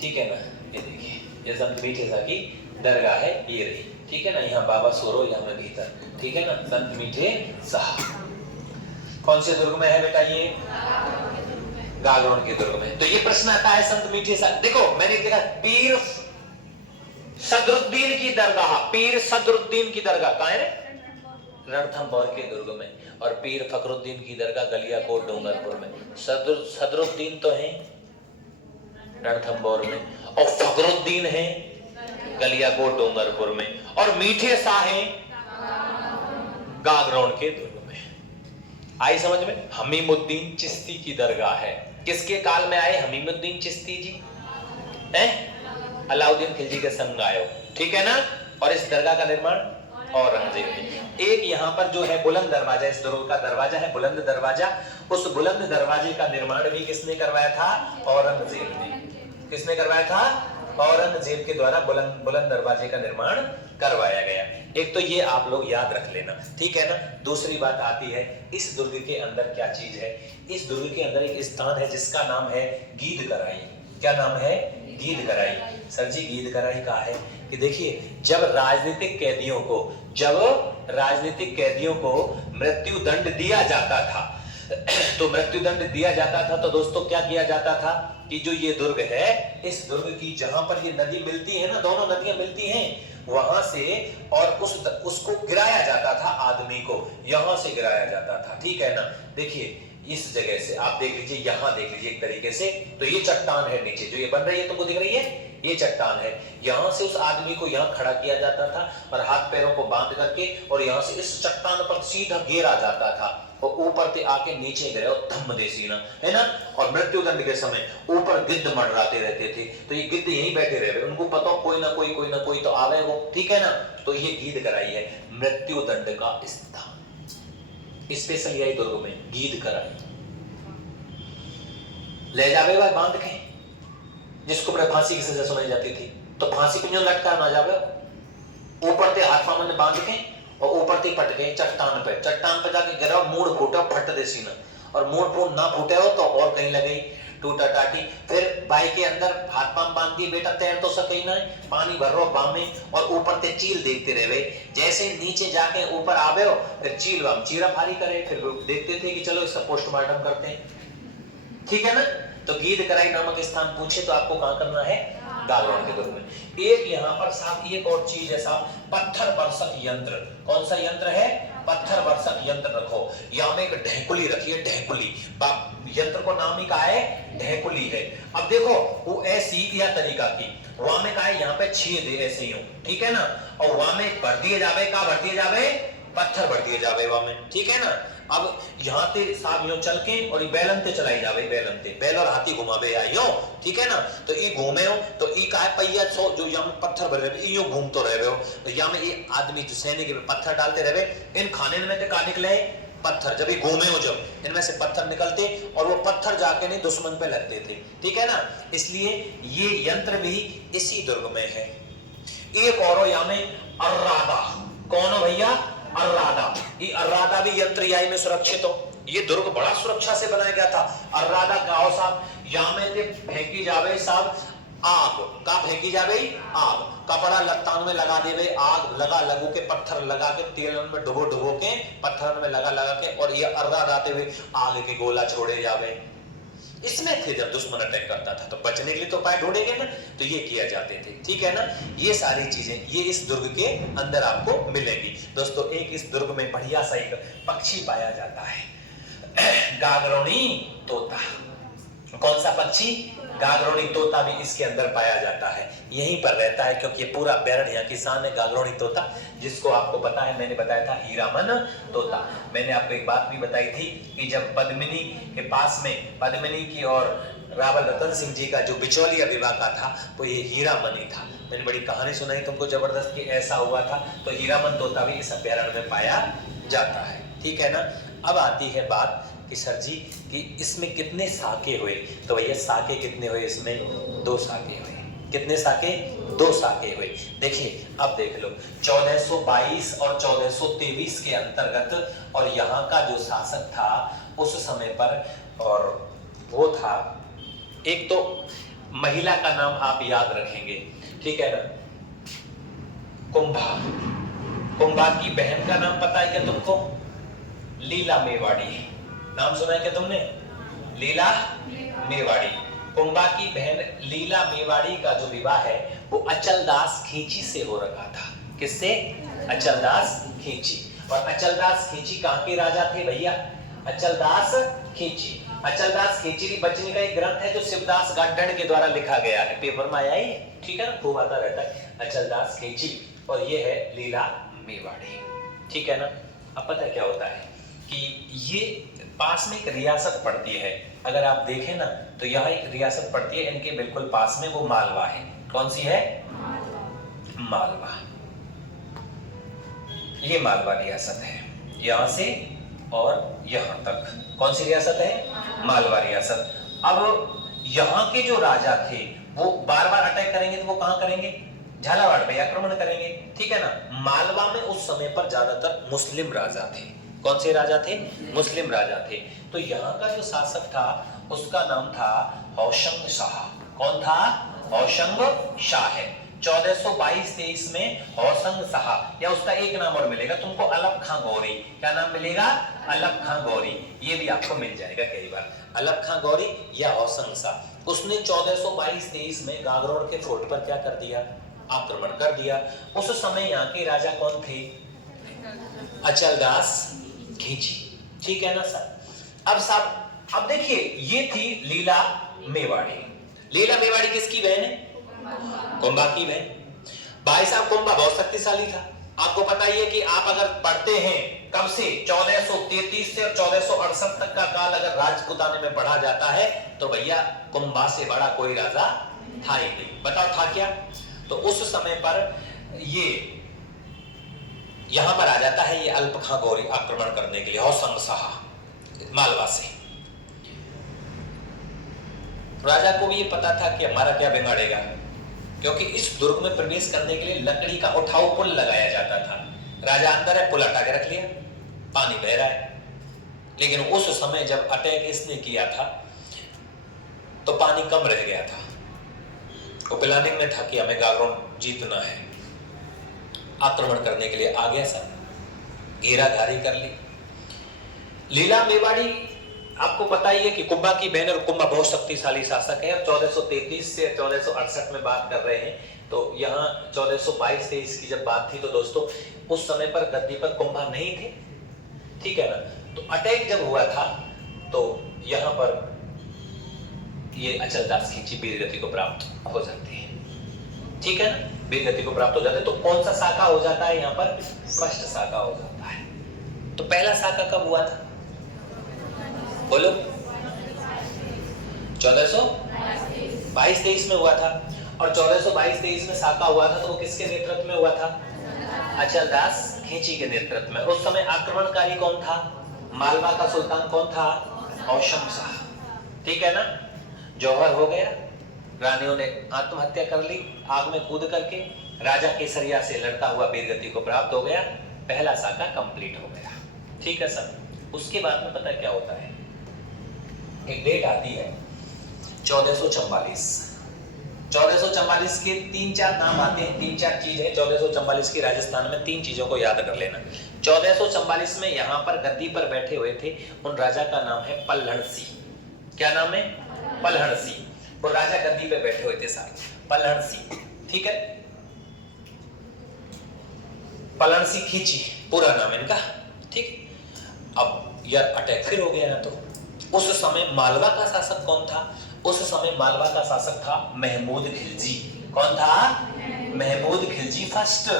ठीक है ना। ये देखिए ये संत मीठे शाह की दरगाह है, ये रही, ठीक है ना। यहाँ बाबा सोरो, यहाँ में भीतर, ठीक है ना। संत मीठे शाह कौन से दुर्ग में है बेटा? ये गागरोन के दुर्ग में। तो ये प्रश्न आता है संत मीठे शाह। देखो मैंने देखा पीर सदरुद्दीन की दरगाह, पीर सदरुद्दीन की दरगाह कहाँ है? रणथंभौर के दुर्ग में। और पीर फखरुद्दीन की दरगाह गलियाकोट डूंगरपुर में। सदरुद्दीन तो है रणथंभौर में, और फखरुद्दीन है गलियाकोट डूंगरपुर में, और मीठे शाह है गागरोन के दुर्ग में। आई समझ में? हमीमुद्दीन चिश्ती की दरगाह है। किसके काल में आए हमीमुद्दीन चिश्ती जी? अलाउद्दीन खिलजी के संग आयो, ठीक है ना। और इस दरगाह का निर्माण औरंगजेब ने। एक यहाँ पर जो है बुलंद दरवाजा, इस दुर्ग का दरवाजा है बुलंद दरवाजा। उस बुलंद दरवाजे का निर्माण भी किसने करवाया था? औरंगजेब ने। किसने करवाया था? औरंगजेब के द्वारा बुलंद दरवाजे का निर्माण करवाया गया। एक तो ये आप लोग याद रख लेना, ठीक है ना। दूसरी बात आती है इस दुर्ग के अंदर क्या चीज है? इस दुर्ग के अंदर एक स्थान है जिसका नाम है गीदकराई। क्या नाम है? गीदकराई। सर जी गीदकराई कहाँ है? कि देखिए जब राजनीतिक कैदियों को मृत्यु दंड दिया जाता था, तो मृत्यु दंड दिया जाता था तो दोस्तों क्या किया जाता था कि जो ये दुर्ग है, इस दुर्ग की जहां पर ये नदी मिलती है ना, दोनों नदियां मिलती हैं, वहां से और उसको गिराया जाता था, आदमी को यहां से गिराया जाता था, ठीक है ना। देखिए इस जगह से आप देख लीजिए, यहां देख लीजिए एक तरीके से, तो ये चट्टान है नीचे जो ये बन रही है, तुमको दिख रही है, ये चट्टान है। यहां से उस आदमी को यहां खड़ा किया जाता था और हाथ पैरों को बांध करके, और यहां से इस चट्टान पर सीधा गिरा जाता था, और ऊपर से आके नीचे गिरे और धम्म दे सीना, है ना। और मृत्यु दंड के समय ऊपर गिद्ध मंडराते रहते थे, तो ये गिद्ध यहीं बैठे रहे, उनको पता कोई ना कोई तो आवे वो, ठीक है ना। तो ये गीदकराई है मृत्यु दंड का स्थान, स्पेशल यही दुर्ग में गीदकराई। ले जावे भाई बांध के, जिसको ऊपर फांसी की सजा सुनाई जाती थी, तो फांसी पे लटका ना जावे, ऊपर ते हाथ पांव में बांध के और ऊपर ते पट गए चट्टान पे जाके गिरा, मूड फूटा, फट दे सीना, और मूड फूट ना फूटे हो तो और कहीं लगे टूटा टाटी। फिर बाई के अंदर हाथ पांव बांध दिए, बेटा तैर तो सके ना, पानी भर रो बाम में, और ऊपर ते चील देखते रहे। जैसे नीचे जाके ऊपर आवे हो, फिर चील बाम चीरा फारी करे, फिर देखते थे कि चलो इसका पोस्टमार्टम करते हैं, ठीक है ना। तो गीध कराई नामक स्थान पूछे तो आपको कहां करना है, गागरोन के दुर्ग में। एक यहाँ पर साहब एक और चीज है साहब, पत्थर बरसक यंत्र। कौन सा यंत्र है, पत्थर बरसक यंत्र रखो। यहाँ में एक ढेकुली रखी है, ढेकुली, यंत्र को नाम ही कहा है ढेकुली है। अब देखो वो ऐसी या तरीका की, वहां में कहा है यहाँ पे छेद है ऐसे यूं, ठीक है ना, और वहां में भर दिए जावे, का भर दिए जावे, पत्थर भर दिए जावे वहां में, ठीक है ना। अब यहाँ ते साहब यूं चल के और ये बैलन ते चलाई जावे, बैलन ते बैल और हाथी घुमावे आयो, ठीक है ना। तो ये घूमे हो तो ये का है पहिया सो जो यहाँ में पत्थर भर रहे, यूं घूम तो रहे हो, तो यहाँ में ये आदमी जो सैनिक पत्थर डालते रहे, इन खाने में ते का निकले पत्थर, जब ये घूमे हो जब इनमें से पत्थर निकलते और वो पत्थर जाके नहीं दुश्मन पे लगते थे, ठीक है ना। इसलिए ये यंत्र भी इसी दुर्ग में है। एक और यहाँ में अर्रादा, कौन हो भैया, अर्रादा। ये अर्रादा भी यंत्र में सुरक्षित हो, ये दुर्ग बड़ा सुरक्षा से बनाया गया था। अर्रादा गांव साहब, यहाँ में ते फेंकी जावे साहब आग, का फेंकी जावे आग, कपड़ा लत्तान में लगा देवे आग, लगा लगू के पत्थर लगा के तेल में डुबो डुबो के पत्थर में लगा लगा के, और ये अर्रादा आते हुए आग के गोला छोड़े जावे। इसमें थे जब दुश्मन अटैक करता था तो बचने के लिए तो उपाय ढूंढेंगे ना, तो ये किया जाते थे, ठीक है ना। ये सारी चीजें ये इस दुर्ग के अंदर आपको मिलेगी। दोस्तों एक इस दुर्ग में बढ़िया सा एक पक्षी पाया जाता है, गागरोनी तोता। कौन सा पक्षी, गागरोनी तोता भी इसके अंदर पाया जाता है, यहीं पर रहता है, क्योंकि ये पूरा बैरण यहाँ किसान है। गागरोनी तोता जिसको आपको पता है, मैंने बताया था हीरामन तोता। मैंने आपको एक बात भी बताई थी कि जब पद्मिनी के पास में, पद्मिनी की और रावल रतन सिंह जी का जो बिचौलिया विवाह का था, तो ये हीरामन ही था। मैंने बड़ी कहानी सुनाई तुमको जबरदस्त कि ऐसा हुआ था, तो हीरामन तोता भी इस अभ्यारण्य में पाया जाता है, ठीक है ना। अब आती है बात कि सर जी कि इसमें कितने साके हुए, तो भैया साके कितने हुए, इसमें 2 साके हुए। कितने साके, 2 साके हुए। देखिए अब देख लो 1422 और 1423 के अंतर्गत, और यहाँ का जो शासक था उस समय पर, और वो था, एक तो महिला का नाम आप याद रखेंगे, ठीक है ना, कुंभा। कुंभा की बहन का नाम पता है क्या तुमको, लीला मेवाड़ी। नाम सुना है क्या तुमने, लीला मेवाड़ी। कुंभा की बहन लीला मेवाड़ी का जो विवाह है वो अचलदास खींची से हो रखा था। किससे, अचलदास खींची। और अचलदास खींची कहां के राजा थे भैया, अचलदास खींची। अचलदास खींची बचने का एक ग्रंथ है जो शिवदास गाडण के द्वारा लिखा गया है, पेपर में आया ही, ठीक है ना, खूब आता रहता है अचलदास खींची, और ये है लीला मेवाड़ी, ठीक है ना। अब पता है क्या होता है कि ये पास में एक रियासत पड़ती है, अगर आप देखें ना तो यहाँ एक रियासत पड़ती है इनके बिल्कुल पास में, वो मालवा है। कौन सी है, मालवा। ये मालवा रियासत है, यहां से और यहां तक। कौन सी रियासत है, मालवा रियासत। अब यहाँ के जो राजा थे वो बार बार अटैक करेंगे, तो वो कहां करेंगे, झालावाड़ पे आक्रमण करेंगे, ठीक है ना। मालवा में उस समय पर ज्यादातर मुस्लिम राजा थे। कौन से राजा थे, मुस्लिम राजा थे। तो यहाँ का जो शासक था उसका नाम था हौशंग शाह। कौन था, हौशंग शाह है। 1422-23 में हौशंग शाह, या उसका एक नाम और मिलेगा तुमको, अलप खां गौरी। क्या नाम मिलेगा, अलप खां गौरी। ये भी आपको मिल जाएगा कई बार, अलप खां गौरी या हौशंग शाह। उसने 1422-23 में गागरोन के फोर्ट पर क्या कर दिया, आक्रमण कर दिया। उस समय यहाँ के राजा कौन थे, अचलदास खींची, ठीक है ना सर। अब साहब अब देखिए ये थी लीला मेवाड़ी। लीला मेवाड़ी किसकी बहन है, कुंभा की बहन। भाई साहब कुंभा बहुत शक्तिशाली था। आपको पता ही है कि आप अगर पढ़ते हैं कब से, 1433 से और 1468 तक का काल अगर राजपूताने में पढ़ा जाता है तो भैया कुंभा से बड़ा कोई राजा था ही नहीं। बताओ था क्या, तो उस समय पर ये यहां पर आ जाता है ये अल्प खां गौरी आक्रमण करने के लिए, हौशंग शाह मालवा से। राजा को भी ये पता था कि हमारा क्या बिगाड़ेगा, क्योंकि इस दुर्ग में प्रवेश करने के लिए लकड़ी का उठाऊ पुल लगाया जाता था। राजा अंदर है, पुल हटा के रख लिया, पानी बह रहा है। लेकिन उस समय जब अटैक इसने किया था तो पानी कम रह गया था। वो प्लानिंग में था कि हमें गागरोन जीतना है, आक्रमण करने के लिए आ गया सब, घेराघारी कर ली। लीला मेवाड़ी आपको पता ही है कि कुंभा की बहन, और कुंभा बहुत शक्तिशाली शासक है। 1433 से 1468 में बात कर रहे हैं, तो यहाँ 1422-23 की जब बात थी तो दोस्तों उस समय पर गद्दी पर कुंभा नहीं थे, ठीक है ना। तो अटैक जब हुआ था तो यहाँ पर ये अचलदास खींची वीरगति को प्राप्त हो जाती है, ठीक है ना, वीरगति को प्राप्त हो जाते हैं। तो कौन सा साका हो जाता है यहाँ पर? फर्स्ट साका हो जाता है। तो पहला साका कब हुआ था बोलो? 1422-23 में हुआ था। और 1422-23 में साका हुआ था तो वो किसके नेतृत्व में हुआ था? अचलदास खींची के नेतृत्व में। उस समय आक्रमणकारी कौन था? मालवा का सुल्तान कौन था? औशम शाह, ठीक है ना। जौहर हो गया, रानियों ने आत्महत्या कर ली आग में कूद करके, राजा केसरिया से लड़ता हुआ वीरगति को प्राप्त हो गया, पहला साका कंप्लीट हो गया, ठीक है सर। उसके बाद में पता क्या होता है, एक डेट आती है 1444। 1444 के 3-4 नाम आते हैं, 3-4 चीज है 1444 की राजस्थान में, 3 चीजों को याद कर लेना। 1444 में यहाँ पर गद्दी पर बैठे हुए थे, उन राजा का नाम है पल्हड़ सिंह। क्या नाम है? पल्हड़ सिंह। वो राजा गद्दी पे बैठे हुए थे सारे, पल्हड़ सिंह, ठीक है। पल्हड़ सिंह खींची पूरा नाम इनका, ठीक। अब यार अटैक फिर हो गया ना, तो उस समय मालवा का शासक कौन था? उस समय मालवा का शासक था महमूद खिलजी। कौन था? महमूद खिलजी फर्स्ट।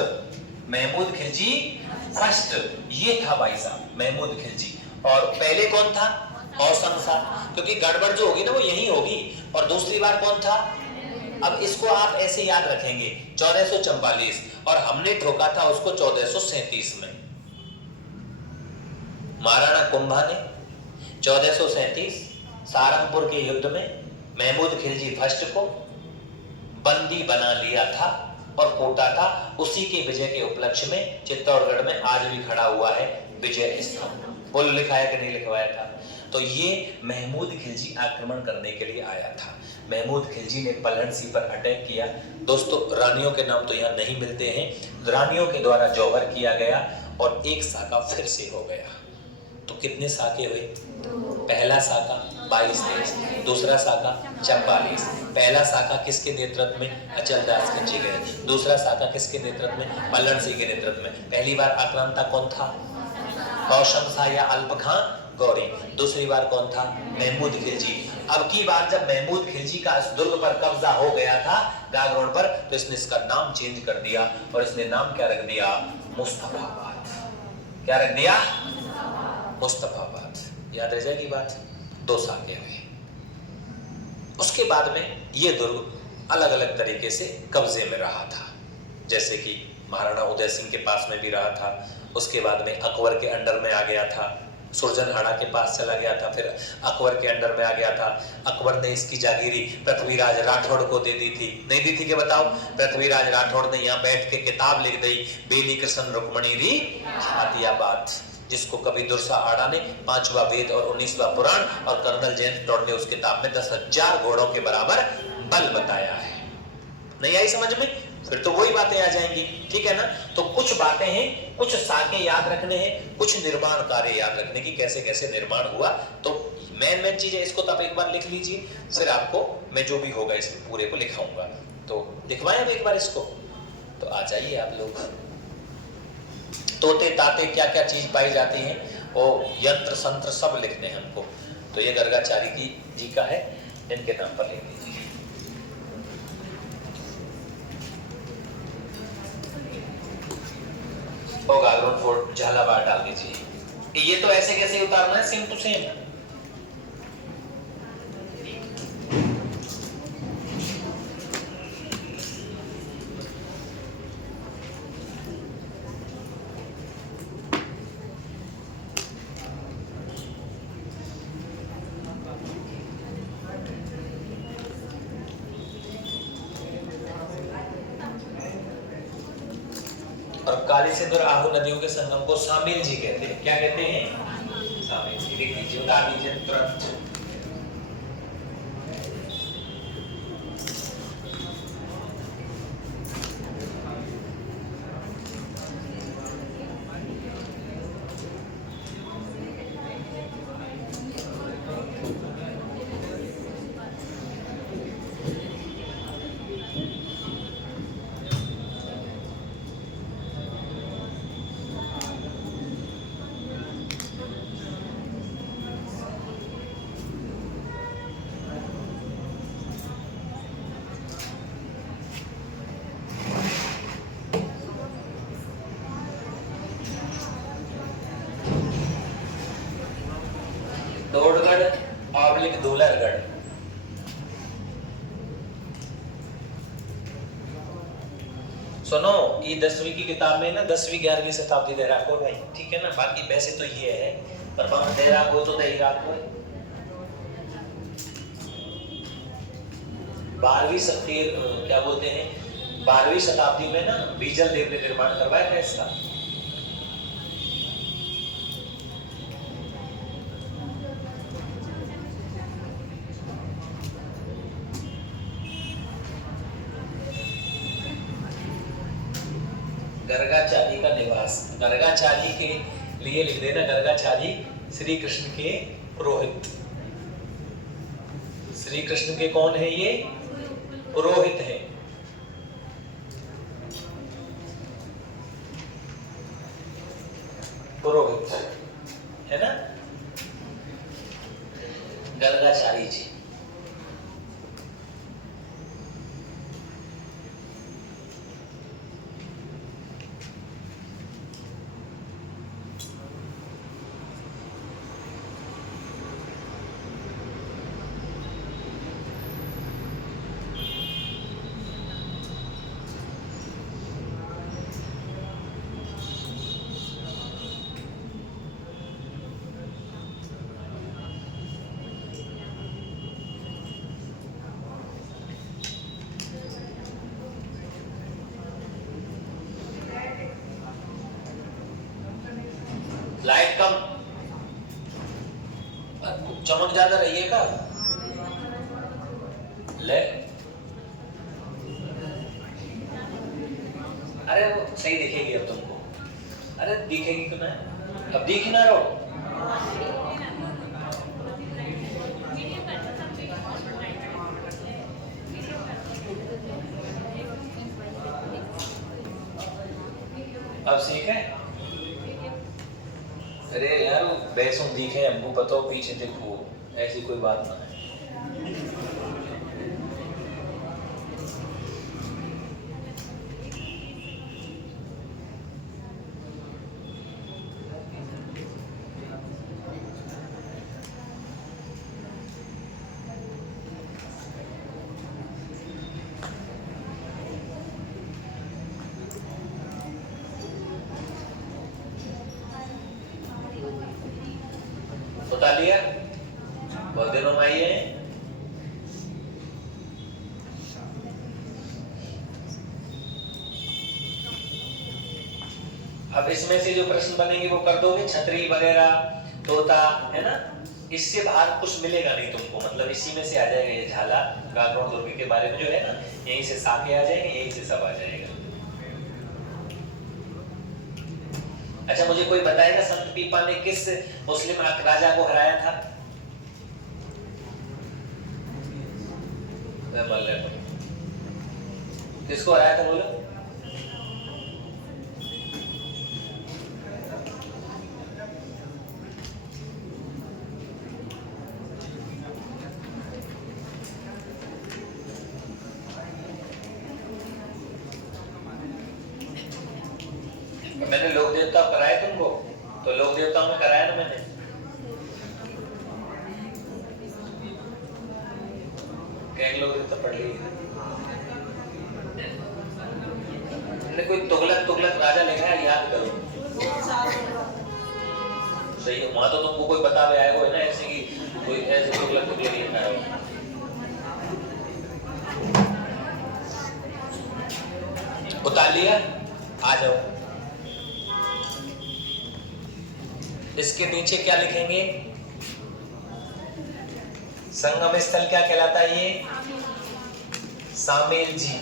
महमूद खिलजी फर्स्ट, ये था भाई साहब महमूद खिलजी। और पहले कौन था? औसम शाह, क्योंकि गड़बड़ जो होगी ना वो यही होगी। और दूसरी बार कौन था? अब इसको आप ऐसे याद रखेंगे 1444, और हमने ठोका था उसको 1437 में। महाराणा कुंभा ने 1437 सहारनपुर के युद्ध में महमूद खिलजी फर्स्ट को बंदी बना लिया था और कोटा था। उसी के विजय के उपलक्ष्य में चित्तौड़गढ़ में आज भी खड़ा हुआ है विजय स्तंभ। बोल लिखाया कि नहीं लिखवाया था? तो ये महमूद खिलजी आक्रमण करने के लिए आया था। महमूद खिलजी ने पल्हड़ सिंह पर अटैक किया। दोस्तों रानियों के नाम तो यहाँ नहीं मिलते हैं, रानियों के द्वारा जौहर किया गया और एक साका फिर से हो गया। तो कितने साके हुए? पहला साका 22-23, दूसरा साका 44। पहला साका किसके नेतृत्व में? अचलदास खींचे गए। दूसरा साका किसके नेतृत्व में? पल्हड़ सिंह के नेतृत्व में। पहली बार आक्रांता कौन था? औशम शाह या अल्प खां गौरी। दूसरी बार कौन था? महमूद खिलजी। अब की बार जब महमूद खिलजी का इस दुर्ग पर कब्जा हो गया था गागरोन पर, तो इसने इसका नाम चेंज कर दिया और इसने नाम क्या रख दिया? मुस्तफाबाद। क्या रख दिया? मुस्तफाबाद। याद रह जाएगी बात। 2 साके हुए। उसके बाद में ये दुर्ग अलग अलग तरीके से कब्जे में रहा था, जैसे कि महाराणा उदय सिंह के पास में भी रहा था, उसके बाद में अकबर के अंडर में आ गया था, सुरजनहाड़ा के पास चला गया था, फिर अकबर के अंडर में आ गया था। अकबर ने इसकी जागीरी पृथ्वीराज राठौड़ को दे दी थी, नहीं दी थी? क्या बताओ? पृथ्वीराज राठौड़ ने यहाँ बैठ के किताब लिख दी, बेली कृष्ण रुक्मणी री हातियाबाद, जिसको कवि दुर्सा आड़ा ने 5वां वेद और 19वां पुराण और कर्नल जयंत टॉड ने उस किताब में 10,000 घोड़ों के बराबर बल बताया है। नहीं आई समझ में? फिर तो वही बातें आ जाएंगी, ठीक है ना। तो कुछ बातें हैं, कुछ साके याद रखने हैं, कुछ निर्माण कार्य याद रखने की, कैसे कैसे निर्माण हुआ। तो मेन चीज है, इसको तो आप एक बार लिख लीजिए, फिर आपको मैं जो भी होगा इसमें पूरे को लिखाऊंगा। तो लिखवाएं अब एक बार इसको। तो आ जाइए आप लोग। तोते ताते क्या क्या चीज पाई जाती है, वो यंत्र संत्र सब लिखने हैं हमको। तो ये गर्गाचारी जी का है, इनके नाम पर लिख लीजिए। गागरोन फोर्ट झालावाड़ डाल दीजिए। ये तो ऐसे कैसे उतारना है? Same to same. और काली सिंधु और आहू नदियों के संगम को सामिल जी कहते हैं। क्या कहते हैं? सामिल जी। लिख लीजिए, बता दीजिए तुरंत। दौड़गढ़ ऑब्लिक दूलरगढ़। सुनो, ये 10वीं की किताब में ना 10वीं 11वीं शताब्दी दे रखो भाई, ठीक है ना। बाकी वैसे तो ये है, पर वहां दे रखो तो दे रखो। 12वीं शताब्दी, क्या बोलते हैं, 12वीं शताब्दी में ना बीजल देव ने निर्माण करवाया था इसका। गर्गाचारी का निवास, गर्गाचारी के लिए लिख देना, गर्गाचारी श्री कृष्ण के पुरोहित। श्री कृष्ण के कौन है ये? पुरोहित है। पुरोहित है ना, गर्गाचारी जी। लाइट कम, चमक ज्यादा रही है का? ले, अरे वो सही दिखेगी अब तुमको। अरे दिखेगी तो ना, अब दिख ही ना रहो। अब ठीक है। अरे यार वो बैसों दिखे, हमको पता हो पीछे देखो, ऐसी कोई बात ना है। बता लिया, बहुत दिनों में आई है। अब इसमें से जो प्रश्न बनेंगे वो कर दोगे, छतरी वगैरह, तोता, है ना। इससे बाहर कुछ मिलेगा नहीं तुमको, मतलब इसी में से आ जाएगा ये झाला, गागरों दुर्गे के बारे में जो है ना, यहीं से साके आ जाएंगे, यहीं से सब आ जाएगा। अच्छा मुझे कोई बताएगा संत पीपा ने किस मुस्लिम राजा को हराया था? किसको हराया था बोलो? मैंने लोक देवता कराए तुमको, तो लोक देवताओं में कराया ना मैंने। क्या लोक देवता पढ़ ली? मैंने कोई तुगलक राजा लिखा है, याद करो। सही है, वहां तो तुमको कोई बतावे आएगा है ना, ऐसे कि कोई ऐसे तुगलक लिखा है। उतार लिया, आ जाओ। इसके नीचे क्या लिखेंगे? संगम स्थल क्या कहलाता है? ये सामेल जी,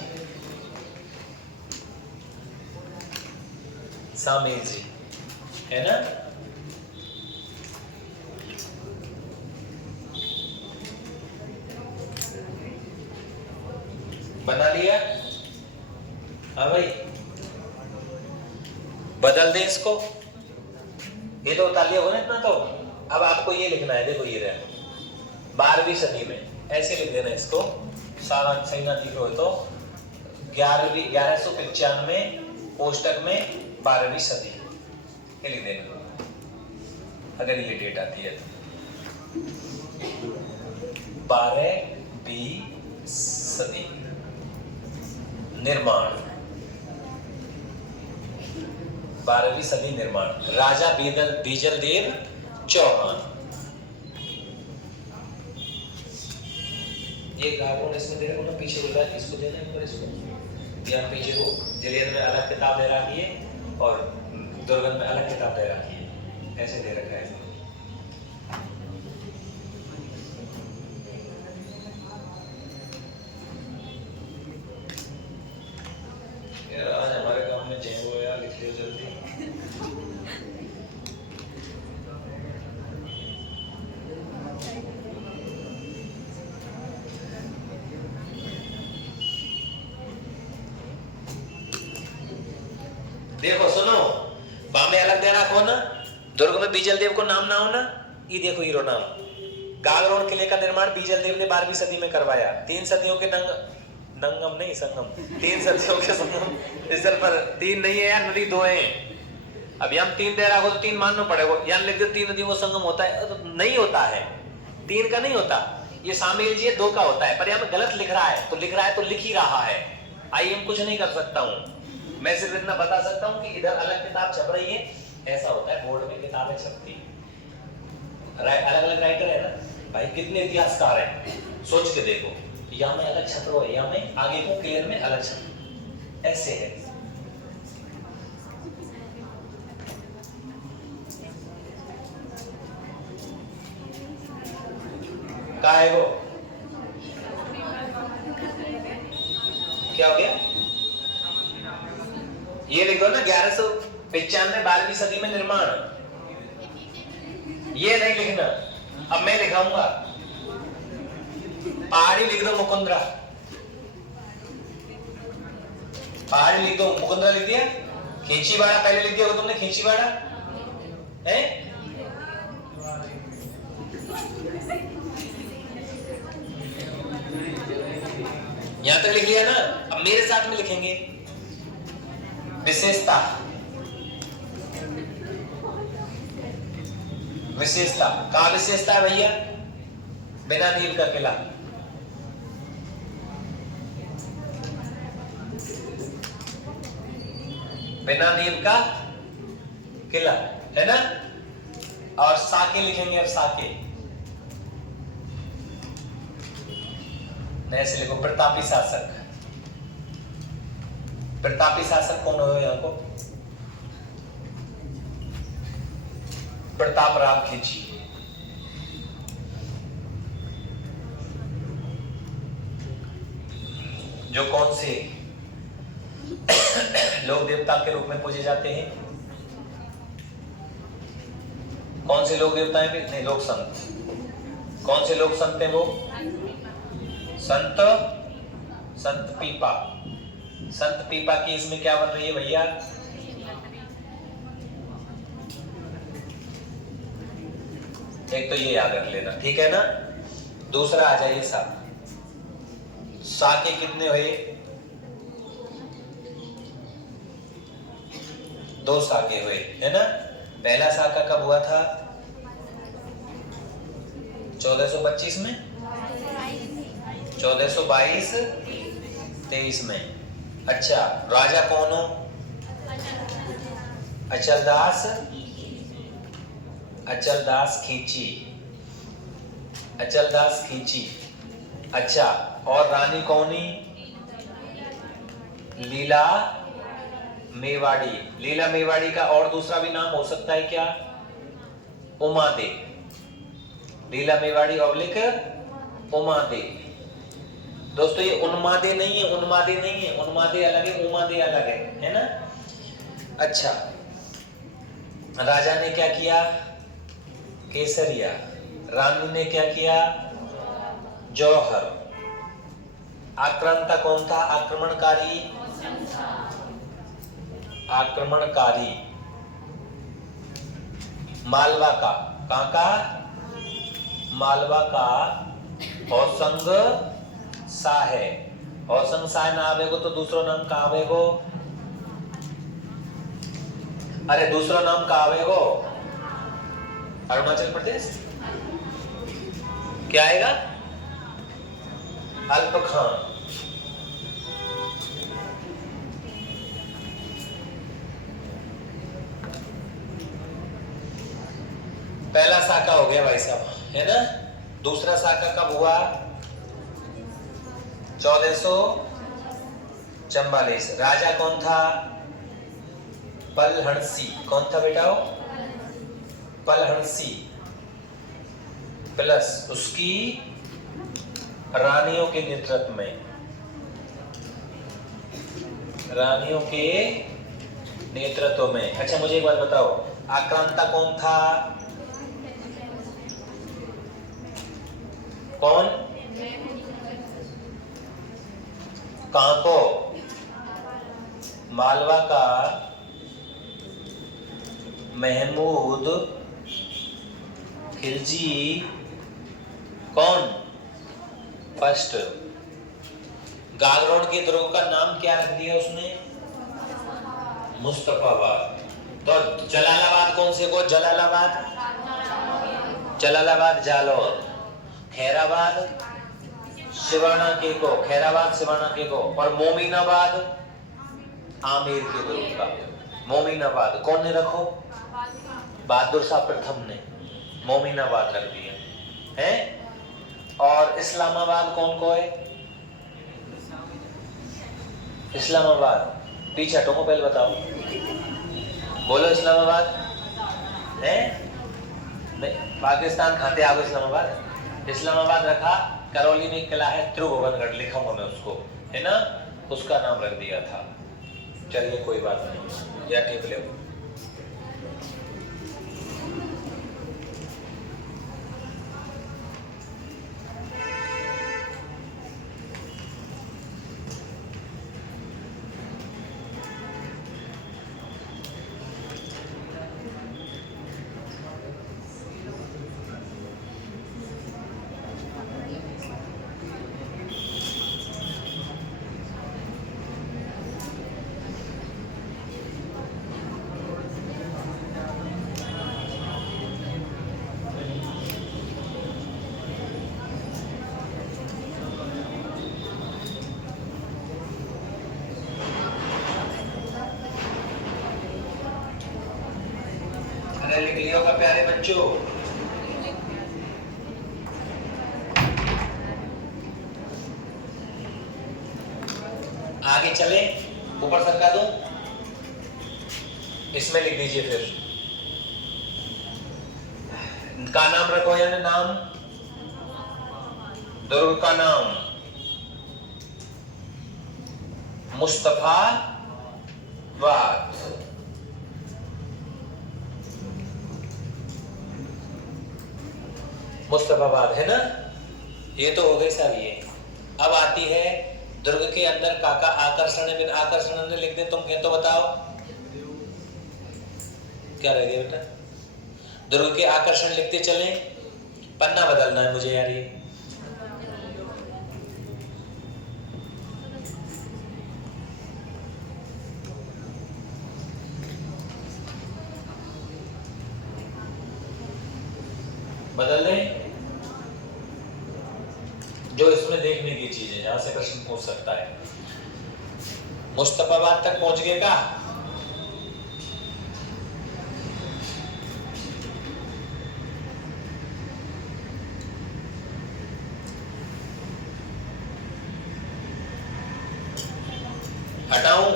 सामेल जी है ना। बना लिया? हाँ भाई, बदल दे इसको, ये तो उतार लिया हो ना इतना। तो अब आपको ये लिखना है, देखो ये रहा 12वीं सदी में, ऐसे लिख देना इसको, सारा सही ना लिखो तो 1195 कोष्टक में 12वीं सदी ये लिख देना, अगर ये डेट आती है तो 12वीं सदी निर्माण, 12वीं सदी निर्माण, राजा बीजल देव चौहान। ये गागों इसमें दे रहे हो ना, पीछे बोला इसको देना है, इसको या पीछे को जलियन में अलग किताब दे रखी है और दुर्गन में अलग किताब दे रखी है, ऐसे दे रखा है। यार आज हमारे काम में जय हो यार, लिख लियो जल्दी। देखो सुनो, बामे अलग दे रखो ना, दुर्ग में बीजल देव को नाम ना हो ना, ये देखो हीरो नाम। गागरोन किले का निर्माण बीजल देव ने 12वीं सदी में करवाया। 3 सदियों के नंगम नहीं संगम, 3 सदियों के संगम स्थल पर 3 नहीं है यार, नदी 2 है। अब यहाँ 3 दे रहा हो तो 3 मानना पड़ेगा, यहाँ लिख दो 3 नदियों का संगम होता है, तो नहीं होता है, 3 का नहीं होता, ये शामिल जी 2 का होता है। पर यहाँ गलत लिख रहा है तो लिख ही रहा है, आई एम कुछ नहीं कर सकता हूँ, मैं सिर्फ इतना बता सकता हूँ कि इधर अलग किताब छप रही है, ऐसा होता है बोर्ड में किताबें छपती अलग अलग राइटर है ना भाई, कितने इतिहासकार हैं, सोच के देखो, यहाँ में अलग छप रहा है, यहाँ में आगे को क्लियर में अलग छप, ऐसे है। क्या है वो, क्या हो गया? ये लिखो ना 1195 12वीं सदी में निर्माण, ये नहीं लिखना। अब मैं लिखाऊंगा, पहाड़ी लिख दो मुकुंदरा, पहाड़ी लिख दो, मुकुंदरा लिख दिया। खींचीवाड़ा पहले लिख दिया तुमने, खींचीवाड़ा है, यहां तक लिख लिया ना। अब मेरे साथ में लिखेंगे विशेषता, विशेषता का विशेषता है भैया, बिना नील का किला, बिना नील का किला है ना। और साके लिखेंगे, अब साके ऐसे लिखो, प्रतापी शासक, प्रतापी शासक कौन हो यहाँ को? प्रताप राव खींची, जो कौन से लोक देवता के रूप में पूजे जाते हैं? कौन से लोक देवता हैं? नहीं, लोक संत। कौन से लोक संत हैं वो? संत पीपा। संत पीपा की इसमें क्या बन रही है भैया? एक तो ये याद रख लेना, ठीक है ना। दूसरा आ जाइए साहब, साके कितने हुए? 2 साके हुए है ना। पहला साका कब हुआ था? 1425 में, 1422 23 में। अच्छा, राजा कौन हो? अचलदास, अचलदास खींची, अचलदास खींची। अच्छा, और रानी कौनी? लीला मेवाड़ी। लीला मेवाड़ी का और दूसरा भी नाम हो सकता है क्या? उमा दे, लीला मेवाड़ी ऑब्लिक उमा दे। दोस्तों ये उन्मादे नहीं है, उन्मादे नहीं है, उन्मादे अलग है, उमादे अलग है ना। अच्छा, राजा ने क्या किया? केसरिया। रानी ने क्या किया? जौहर। आक्रांता कौन था? आक्रमणकारी, आक्रमणकारी। मालवा का, कहां का? मालवा का होसंग शाह है। होसंग शाह ना आवेगो तो दूसरो नाम का आवेगो? अरे दूसरा नाम का आवेगो? अरुणाचल प्रदेश क्या आएगा? अल्प खान। पहला साका हो गया भाई साहब, है ना। दूसरा साका कब हुआ? 1444। राजा कौन था? पलहंसी। कौन था बेटा? पलहंसी। प्लस उसकी रानियों के नेतृत्व में, रानियों के नेतृत्व में। अच्छा मुझे एक बात बताओ, आक्रांता कौन था? कौन? कहां को? मालवा का महमूद खिलजी। कौन? फर्स्ट। गागरोड के दुर्ग का नाम क्या रख दिया उसने? मुस्तफाबाद। तो जलालाबाद कौन से को? जलालाबाद, जलालाबाद जालौर। खैराबाद सिवाना के को, खैराबाद सिवाना के को। और मोमीनाबाद आमेर के दुर्ग का। मोमीनाबाद कौन ने रखो? बहादुर शाह प्रथम ने मोमीनाबाद रख दिया है। और इस्लामाबाद कौन को है? इस्लामाबाद पीछे हटो, पहले बताओ, बोलो इस्लामाबाद है। पाकिस्तान खाते आओ इस्लामाबाद। इस्लामाबाद रखा। करौली में एक किला है त्रिभुवनगढ़, लिखूंगा मैं उसको, है ना, उसका नाम रख दिया था। चलिए कोई बात नहीं, या टेप ले। लिख लियो का प्यारे बच्चों। आगे चले, ऊपर सरका दो, इसमें लिख दीजिए। फिर का नाम रखो, यानी नाम, दुर्ग का नाम मुस्तफाबाद। मुस्तफाबाद है ना। ये तो हो गई साहब ये। अब आती है दुर्ग के अंदर काका आकर्षण बिन आकर्षण ने लिख दे, तुम कह तो बताओ क्या रह गया बेटा? दुर्ग के आकर्षण लिखते चले। पन्ना बदलना है मुझे यार, ये बदल दें। जो इसमें देखने की चीज है, यहां से प्रश्न पूछ सकता है। मुस्तफाबाद तक पहुंच गए का? हटाऊं?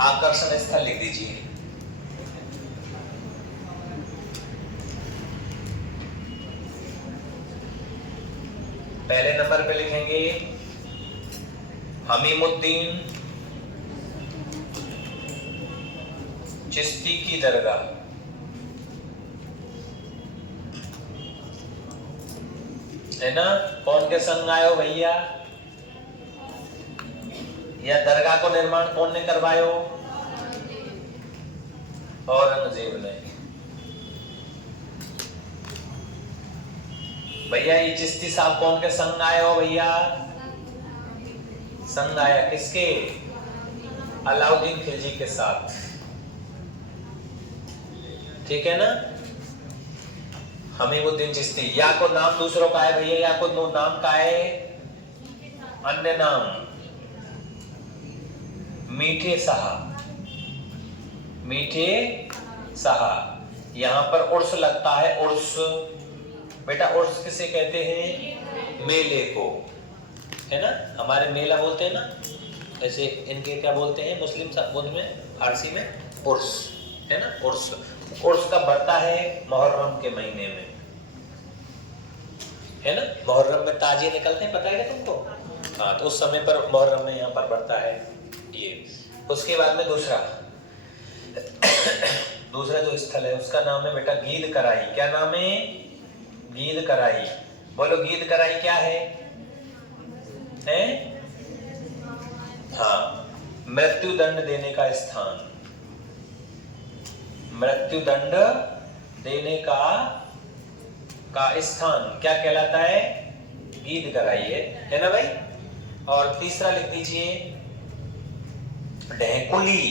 आकर्षण स्थल लिख दीजिए। पहले नंबर पे लिखेंगे हमीमुद्दीन चिश्ती की दरगाह। है ना? कौन के संग आयो भैया? या दरगाह को निर्माण कौन ने करवायो? औरंगजेब ने। भैया ये चिश्ती साहब कौन के संग आयो भैया? संग आया किसके? अलाउद्दीन खिलजी के साथ। ठीक है ना? हमीमुद्दीन चिश्ती। या को नाम दूसरों का है भैया, या को नाम का है अन्य नाम। मीठे साहब, मीठे साहब। यहां पर उर्स लगता है, उर्स। बेटा उर्स किसे कहते हैं? मेले को। है ना? हमारे मेला बोलते हैं ना, ऐसे इनके क्या बोलते हैं मुस्लिम में, फारसी में उर्स। है ना? उर्स। उर्स कब बढ़ता है? मुहर्रम के महीने में। है ना? मुहर्रम में ताजिए निकलते हैं, पता है क्या तुमको? हाँ, तो उस समय पर मुहर्रम में यहाँ पर बढ़ता है ये। उसके बाद में दूसरा जो स्थल है उसका नाम है बेटा गीद कराई। क्या नाम है? गीद कराई। बोलो गीद कराई क्या है? हाँ, मृत्यु दंड देने का स्थान। मृत्यु दंड देने का स्थान क्या कहलाता है? गीद कराई है ना भाई? और तीसरा लिख दीजिए ढेकुली।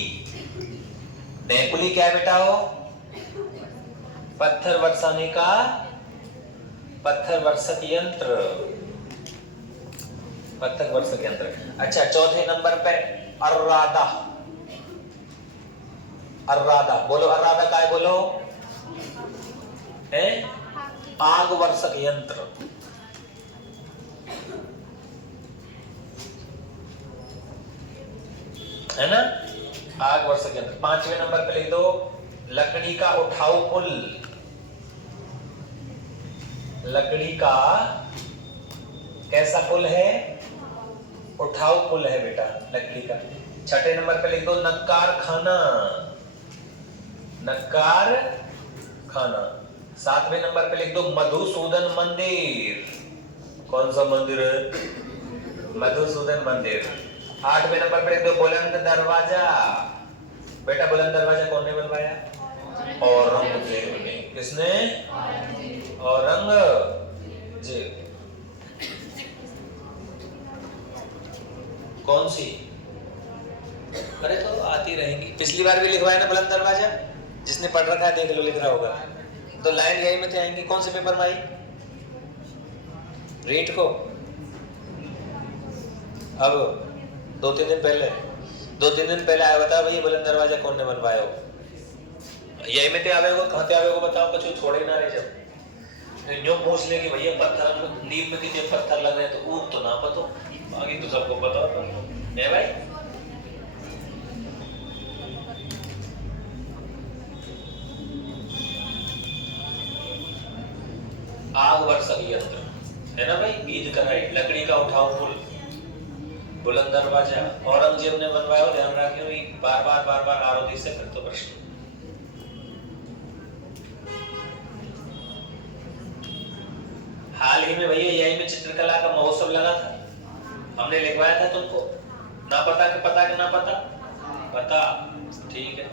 ढेकुली क्या है बेटा? हो पत्थर बरसाने का, पत्थर बरसक यंत्र। पत्थर बरसक यंत्र। अच्छा, चौथे नंबर पे अर्रादा। अर्रादा बोलो, अर्रादा का है? बोलो है? आग वर्षक यंत्र। है ना? आग वर्षक यंत्र। पांचवें नंबर पे लिख दो लकड़ी का उठाऊ पुल। लकड़ी का कैसा पुल है? उठाऊ पुल है बेटा, लकड़ी का। छठे नंबर पे लिख दो नक्कार खाना। नक्कार खाना। सातवें नंबर पे लिख दो मधुसूदन मंदिर। कौन सा मंदिर है? मधुसूदन मंदिर। आठवें नंबर पे लिख दो बुलंद दरवाजा। बेटा बुलंद दरवाजा कौन ने बनवाया? औरंगजेब ने। किसने? औरंगजेब। कौन सी? अरे तो आती रहेंगी, पिछली बार भी लिखवाया ना बुलंद दरवाजा। जिसने पढ़ रखा है देख लो, लिख रहा होगा। तो लाइन यही में आएंगी। कौन से पेपर में आई? रीट को। अब 2-3 दिन पहले आया। बता भैया बुलंद दरवाजा कौन ने बनवाया हो? यही में आवेगो, कहाँ ते आवेगो बताओ? कुछ छोड़े ना रहे। जब जो पूछ ले कि भैया पत्थर नींव में कितने पत्थर लग रहे हैं, तो ऊप तो ना पतो, बाकी तो सबको पता है भाई। आग वर्षक यंत्र है ना भाई? गीद कराई, लकड़ी का उठाऊ पुल, बुलंद दरवाजा औरंगजेब ने बनवाया। ध्यान रखिए भाई, बार बार आरोधी से फिर तो प्रश्न। हाल ही में भैया यही में चित्रकला का महोत्सव लगा था, हमने लिखवाया था तुमको। ना पता कि पता कि ना पता? पता। ठीक है,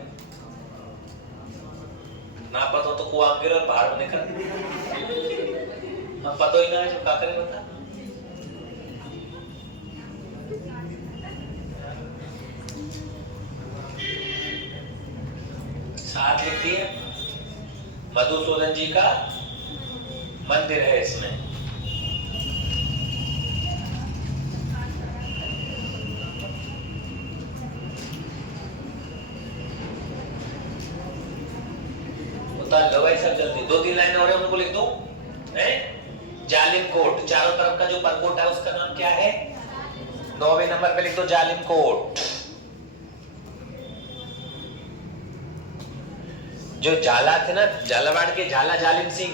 ना पता तो कुआं गिर और बाहर निकल। हम पता ही ना है जो क्या करें बता। साथ लिख दिए मधुसूदन जी का मंदिर है इसमें। उतार लो भाई सब जल्दी। 2-3 लाइन और है, उनको लिख दो। जालिम कोट, चारों तरफ का जो परकोट है उसका नाम क्या है? 9वें नंबर पे लिख दो जालिम कोट। जो जाला थे ना, झालावाड़ के झाला जालिम सिंह,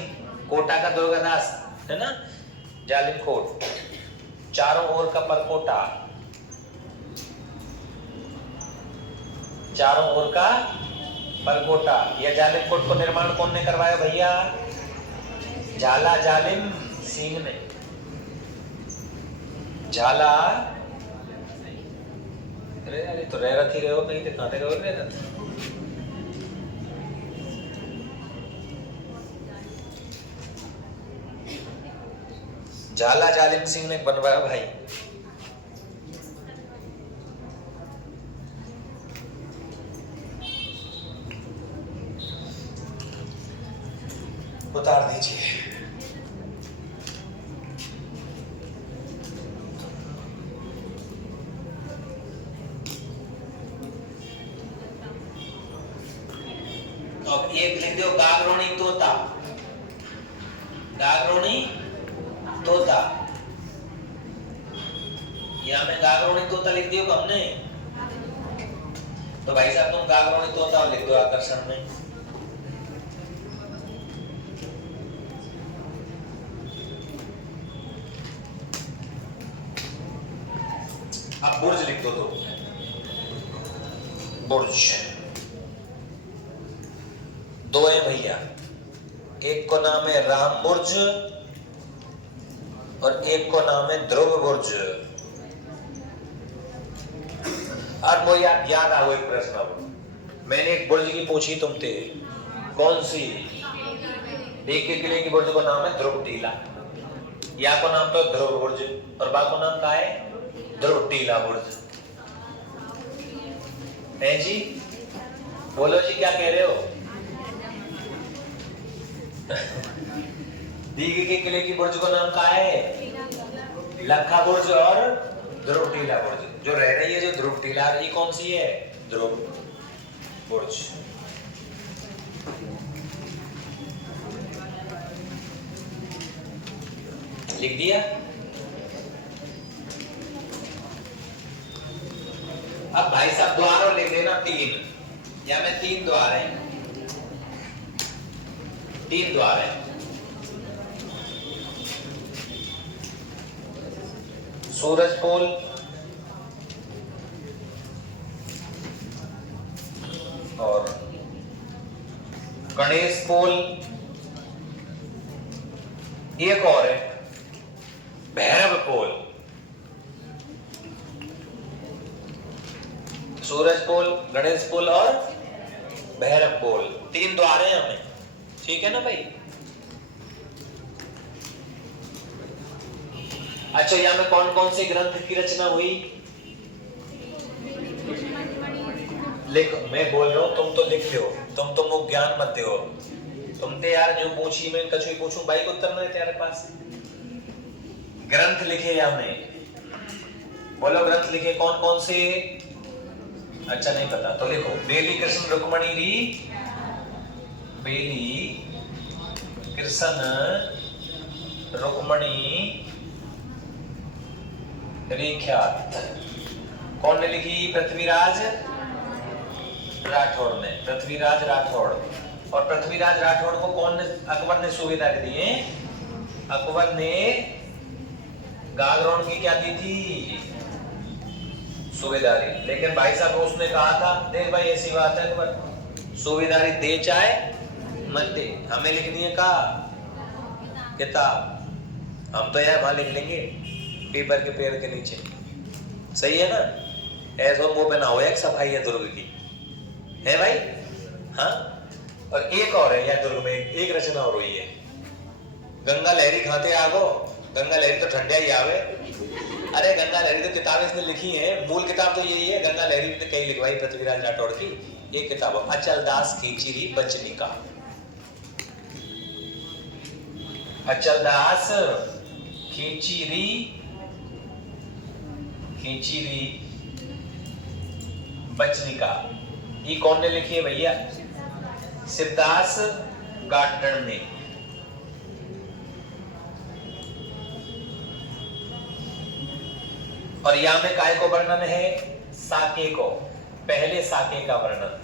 कोटा का दुर्गादास, है ना? जालिम कोट। चारों ओर का परकोटा, चारों ओर का परकोटा। यह जालिम कोट को निर्माण कौन ने करवाया भैया? झाला जालिम सिंह ने। झाला, अरे यार ये तो रैरत ही गए हो, कहीं तो कहां गए रैरत। झाला जालिम सिंह ने बनवाया भाई। उतार दीजिए। अब एक लिख दो गागरोणी तोता, गागरोणी तोता। यहां में गागरोणी तोता लिख दियो हमने, तो भाई साहब तुम गागरोणी तोता लिख दो आकर्षण में। अब बुर्ज लिख दो, तो बुर्ज दो है भैया, एक को नाम है राम बुर्ज और एक को नाम है ध्रुव बुर्ज। और वो याद आओ एक प्रश्न, अब मैंने एक बुर्ज की पूछी तुमसे, कौन सी? एक के किले की बुर्ज को नाम है ध्रुव टीला, या को नाम तो ध्रुव बुर्ज और बा को नाम का है ध्रुव टीला बुर्ज है जी। बोलो जी क्या कह रहे हो? दीघे के किले की बुर्ज को नाम का है लखा बुर्ज और ध्रुव टीला बुर्ज। जो रह रही है जो ध्रुव टीला, ये कौन सी है? ध्रुव बुर्ज। लिख दिया। अब भाई साहब द्वार और लिख देना 3, या में 3 द्वार है, 3 द्वार है। सूरजपोल, और गणेशपोल, एक और है भैरवपोल। सूरजपोल, गणेशपोल और भैरवपोल, 3 द्वार हैं हमें, ठीक है ना भाई? अच्छा, यहाँ में कौन कौन से ग्रंथ की रचना हुई? लिख, मैं बोल रहा हूँ, तुम तो लिख लो, तुम तो मुझे ज्ञान मत दो। तुम तो यार जो पूछी मैं कछु ही पूछूं, भाई को उत्तर नहीं तेरे पास। ग्रंथ लिखे हमने, बोलो ग्रंथ लिखे कौन कौन से? अच्छा नहीं पता तो लिखो, बेली कृष्ण रुक्मणी री, बेली कृष्ण रुक्मणी रेख्यात। कौन ने लिखी? पृथ्वीराज राठौड़ ने, पृथ्वीराज राठौड़। और पृथ्वीराज राठौड़ को कौन ने, अकबर ने सूबेदारी दिए? अकबर ने गागरोन की क्या दी थी? सूबेदारी। लेकिन भाई साहब उसने कहा था, देख भाई ऐसी बात है अकबर, सूबेदारी दे चाहे मत दे, हमें लिखनी है का किताब, हम तो यार वहां लिख लेंगे पेपर के पेड़ के नीचे, सही है ना? ऐसा मुंह पे ना हो, एक सफाई है दुर्ग की, है भाई? हाँ। और एक और है, या दुर्ग में एक रचना और हुई है, गंगा लहरी खाते आगो, गंगा लहरी तो ठंडिया ही आवे। अरे गंगा लहरी तो किताबें इसने लिखी है, मूल किताब तो यही है, गंगा लहरी ने कई लिखवाई पृथ्वीराज राठौड़ की। एक किताब अचलदास खींचीरी बचनिका, अचलदास खींचीरी, खींचीरी बचनिका, ये कौन ने लिखी है भैया? शिवदास गाडन ने। और यहां में काय को वर्णन है? साके को, पहले साके का वर्णन,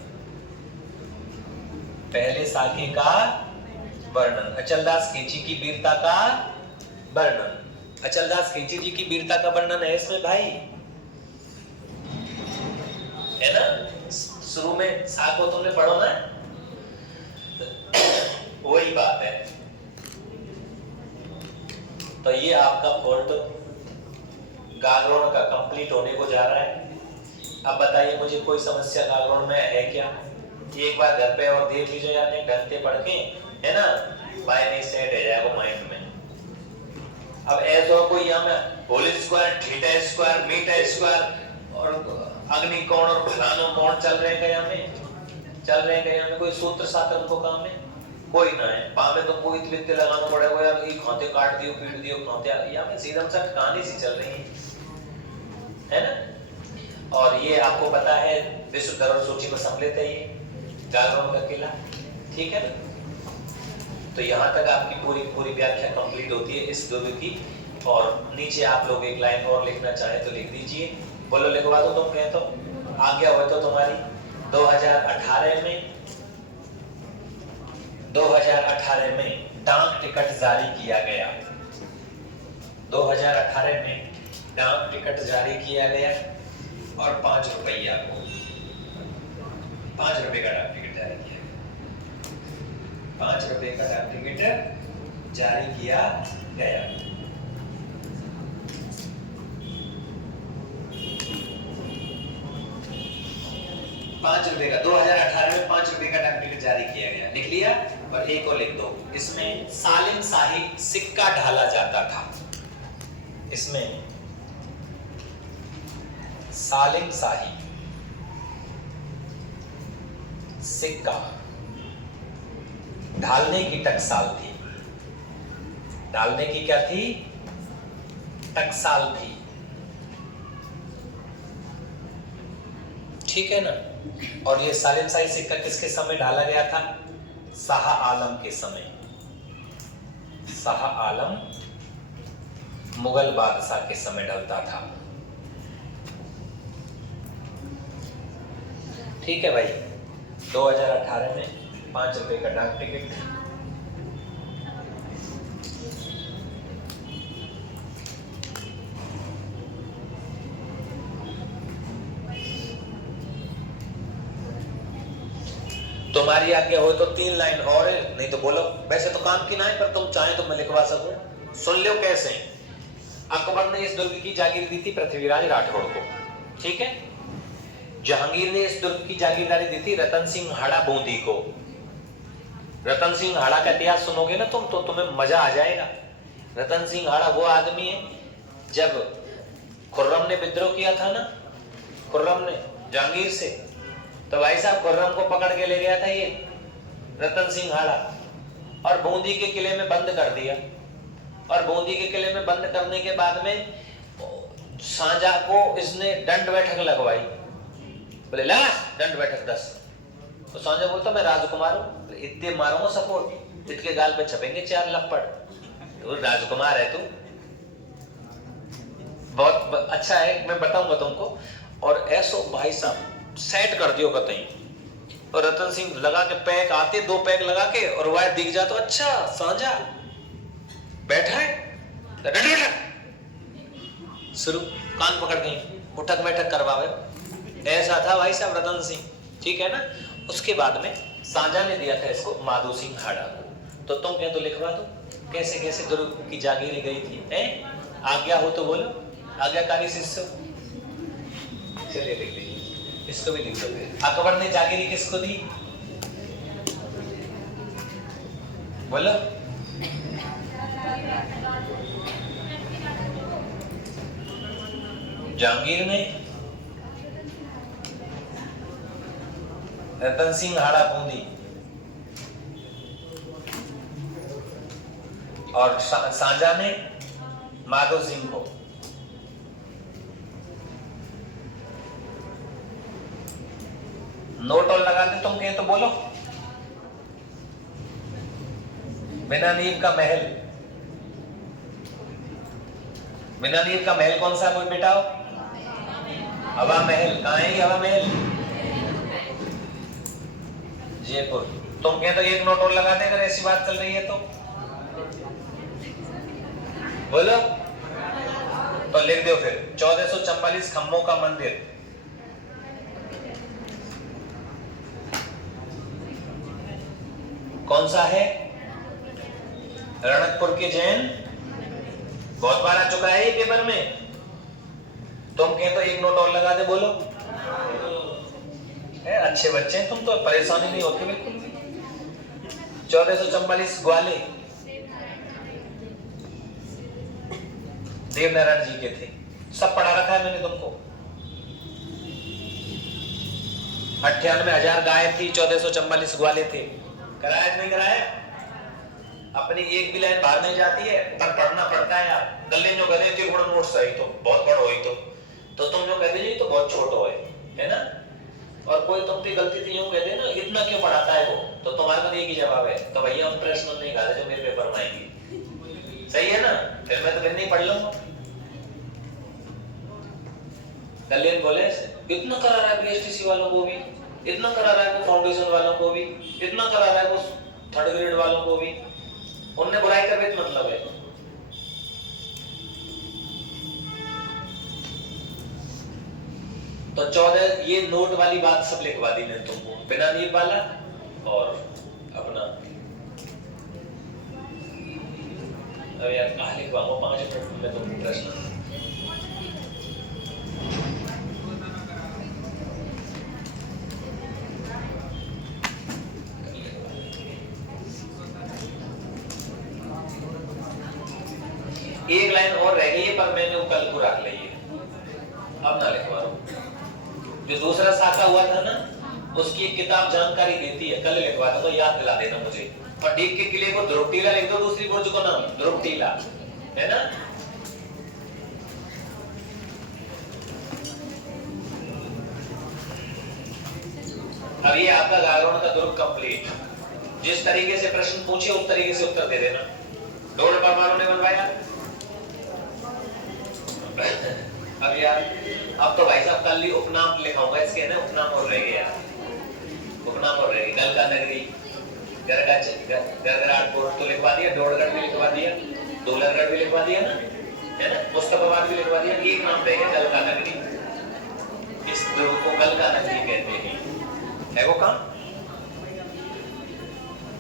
पहले साके का वर्णन, अचलदास खींची की वीरता का वर्णन। अचलदास खिंची जी की वीरता का वर्णन है इसमें भाई, है ना। शुरू में सा को तुमने पढ़ो ना, वही बात है। तो ये आपका फोल्ड गागरोन का कंप्लीट होने को जा रहा है। अब बताइए मुझे कोई समस्या गागरोन में है क्या? एक बार घर पे और देख लीजिए यार, घंटे पढ़ के, है ना, बाय में सेट हो जाएगा माइंड में। अब ऐसा कोई यहाँ में होल स्क्वायर, थीटा स्क्वायर, मीटा स्क्वायर और अग्निकोण और फलानो कोण चल रहे हैं यहाँ में, चल रहे हैं यहाँ में, कोई सूत्र सात्र उनको काम है कोई ना है। पावे तो कोई वित्ते लगाना पड़ेगा यार, ये खाते काट दियो पीट दियो खाते, यहाँ में सीधा सा कहानी सी चल रही है ना। और ये आपको पता है विश्व धरोहर सूची में सम्मिलित है ये गागरोन का किला, ठीक है ना। तो यहाँ तक आपकी पूरी व्याख्या कंप्लीट होती है इस दुर्ग की। और नीचे आप लोग एक लाइन और लिखना चाहें तो लिख दीजिए। बोलो लिखवा दो तुम कहें तो, आज्ञा हो तो तुम्हारी। 2018 में डाक टिकट जारी किया गया। 2018 में डाक टिकट जारी किया गया और 5 रुपया को 5 रुपए का डाक टिकट जारी किया गया। 5 रुपए का डाक टिकट जारी किया गया। पांच रुपए का 2018 में 5 रुपए का डाक टिकट जारी किया गया। लिख लिया? और एक और लिख दो, इसमें सालिम शाही सिक्का ढाला जाता था। इसमें सालिम शाही सिक्का ढालने की टकसाल थी। डालने की क्या थी? टकसाल थी, ठीक है ना। और ये सालिम शाही सिक्का किसके समय ढाला गया था? शाह आलम के समय। शाह आलम मुगल बादशाह के समय ढलता था, ठीक है भाई। 2018 में 5 रुपए का डाक टिकट। तुम्हारी आज्ञा हो तो 3 लाइन और है, नहीं तो बोलो। वैसे तो काम की ना है, पर तुम चाहे तो मैं लिखवा सकूं। सुन लो कैसे। अकबर ने इस दुर्ग की जागीर दी थी पृथ्वीराज राठौड़ को, ठीक है। जहांगीर ने इस दुर्ग की जागीरदारी दी थी रतन सिंह हाड़ा बूंदी को। रतन सिंह हाड़ा का इतिहास सुनोगे ना तुम तो तुम्हें मजा आ जाएगा। रतन सिंह हाड़ा वो आदमी है, जब खुर्रम ने विद्रोह किया था ना, खुर्रम ने जहांगीर से, तो भाई साहब खुर्रम को पकड़ के ले गया था ये रतन सिंह हाड़ा और बूंदी के किले में बंद कर दिया। और बूंदी के किले में बंद करने के बाद में शाहजहां को इसने दंड बैठक लगवाई। बोले ला दंड बैठक 10। तो शाहजहां बोलता मैं राजकुमार हूं, इतने मारूंगा सबको, इतके गाल पे छपेंगे 4 लपड़। तो राजकुमार है तू, बहुत अच्छा है, मैं बताऊंगा तुमको। और ऐसो भाई साहब सेट कर दियो कतई। और रतन सिंह लगा के पैक आते, 2 पैक लगा के, और वह दिख जा तो अच्छा शाहजहां बैठा है, शुरू कान पकड़ के उठक बैठक करवावे। ऐसा था भाई साहब रतन सिंह, ठीक है ना। उसके बाद में शाहजहां ने दिया था इसको माधो सिंह हाड़ा को। तो तुम क्या तो लिखवा दो कैसे कैसे दुर्ग की जागीर गई थी, हैं? आज्ञा हो तो बोलो, आज्ञाकारी शिष्य। चलिए लिख लीजिए, इसको भी लिख दो। अकबर ने जागीरी किसको दी? बोलो। जहांगीर ने, रतन सिंह हाड़ा बूंदी, और शाहजहां ने माधो सिंह को। नोट और लगा दे तुम कहें तो बोलो। बिना नींव का महल, बिना नींव का महल कौन सा? कोई बेटाओ। हवा महल। कहाँ है ये हवा महल? जयपुर। तुम कहें तो एक नोट और लगा दे अगर ऐसी बात चल रही है तो बोलो। तो लिख दो फिर 1444 खम्भों का मंदिर। कौन सा है? रणकपुर के जैन। बहुत बार आ चुका है ये पेपर में। तुम कहें तो एक नोट और लगा दे, बोलो। अच्छे बच्चे हैं तुम, तो परेशानी नहीं होती बिल्कुल भी। 1444 ग्वाले देवनारायण जी के थे। सब पढ़ा रखा है मैंने तुमको। 98,000 गाय थी, 1444 ग्वाले थे। कराया नहीं कराया? अपनी एक भी लाइन बाहर नहीं जाती है, पर पढ़ना पड़ता है यार। गले जो गले थे बड़ा नोट सही तो बहुत बड़ा होई तो तुम जो कहते जी तो बहुत छोटा होए, है ना। और कोई तुम पे गलती थी यूं कहते ना इतना क्यों पढ़ाता है वो, तो तुम्हारे पास एक ही जवाब है, तो भैया हम प्रश्न नहीं गा जो मेरे पेपर में आएंगे। सही है ना, फिर मैं तो फिर नहीं पढ़ लूंगा। कल्याण बोले इतना करा रहा है बीएसटीसी वालों को भी, इतना करा रहा है फाउंडेशन वालों को भी, इतना करा रहा है थर्ड ग्रेड वालों को भी। उनने बुराई का भी मतलब है। तो 14 ये नोट वाली बात सब लिखवा दी मैंने तुमको, बिना नीब वाला और अपना। अब यार कहाँ लिखवाऊंगा 5 मिनट में तुम प्रश्न। एक लाइन और रह गई है पर मैंने वो कल को रख ली है, अब ना लिखवा रहा हूं। जो दूसरा शाखा हुआ था ना, उसकी एक किताब जानकारी देती है, कल लिखवा दूंगा, याद दिला देना मुझे। और डीक के किले को ध्रुवटीला लिख दो, दूसरी बुर्ज को नाम ध्रुवटीला, है ना। अब ये आपका गारोन का दुर्ग कंप्लीट। जिस तरीके से प्रश्न पूछे उस तरीके से उत्तर दे देना। डोड़ परमाणु ने बनवाया। अब यार अब तो भाई साहब कल ही उपनाम लिखाऊंगा इसके ना, उपनाम और रह गया, उपनाम और रह गई। गलका नगरी, गरगराटपुर तो लिखवा दिया, डोड़गढ़ भी लिखवा दिया, डोलरगढ़ भी लिखवा दिया ना, है ना, मुस्तफाबाद भी लिखवा दिया। एक नाम रह गया गलका नगरी। इस दुर्ग को गलका नगरी कहते हैं। है वो काम।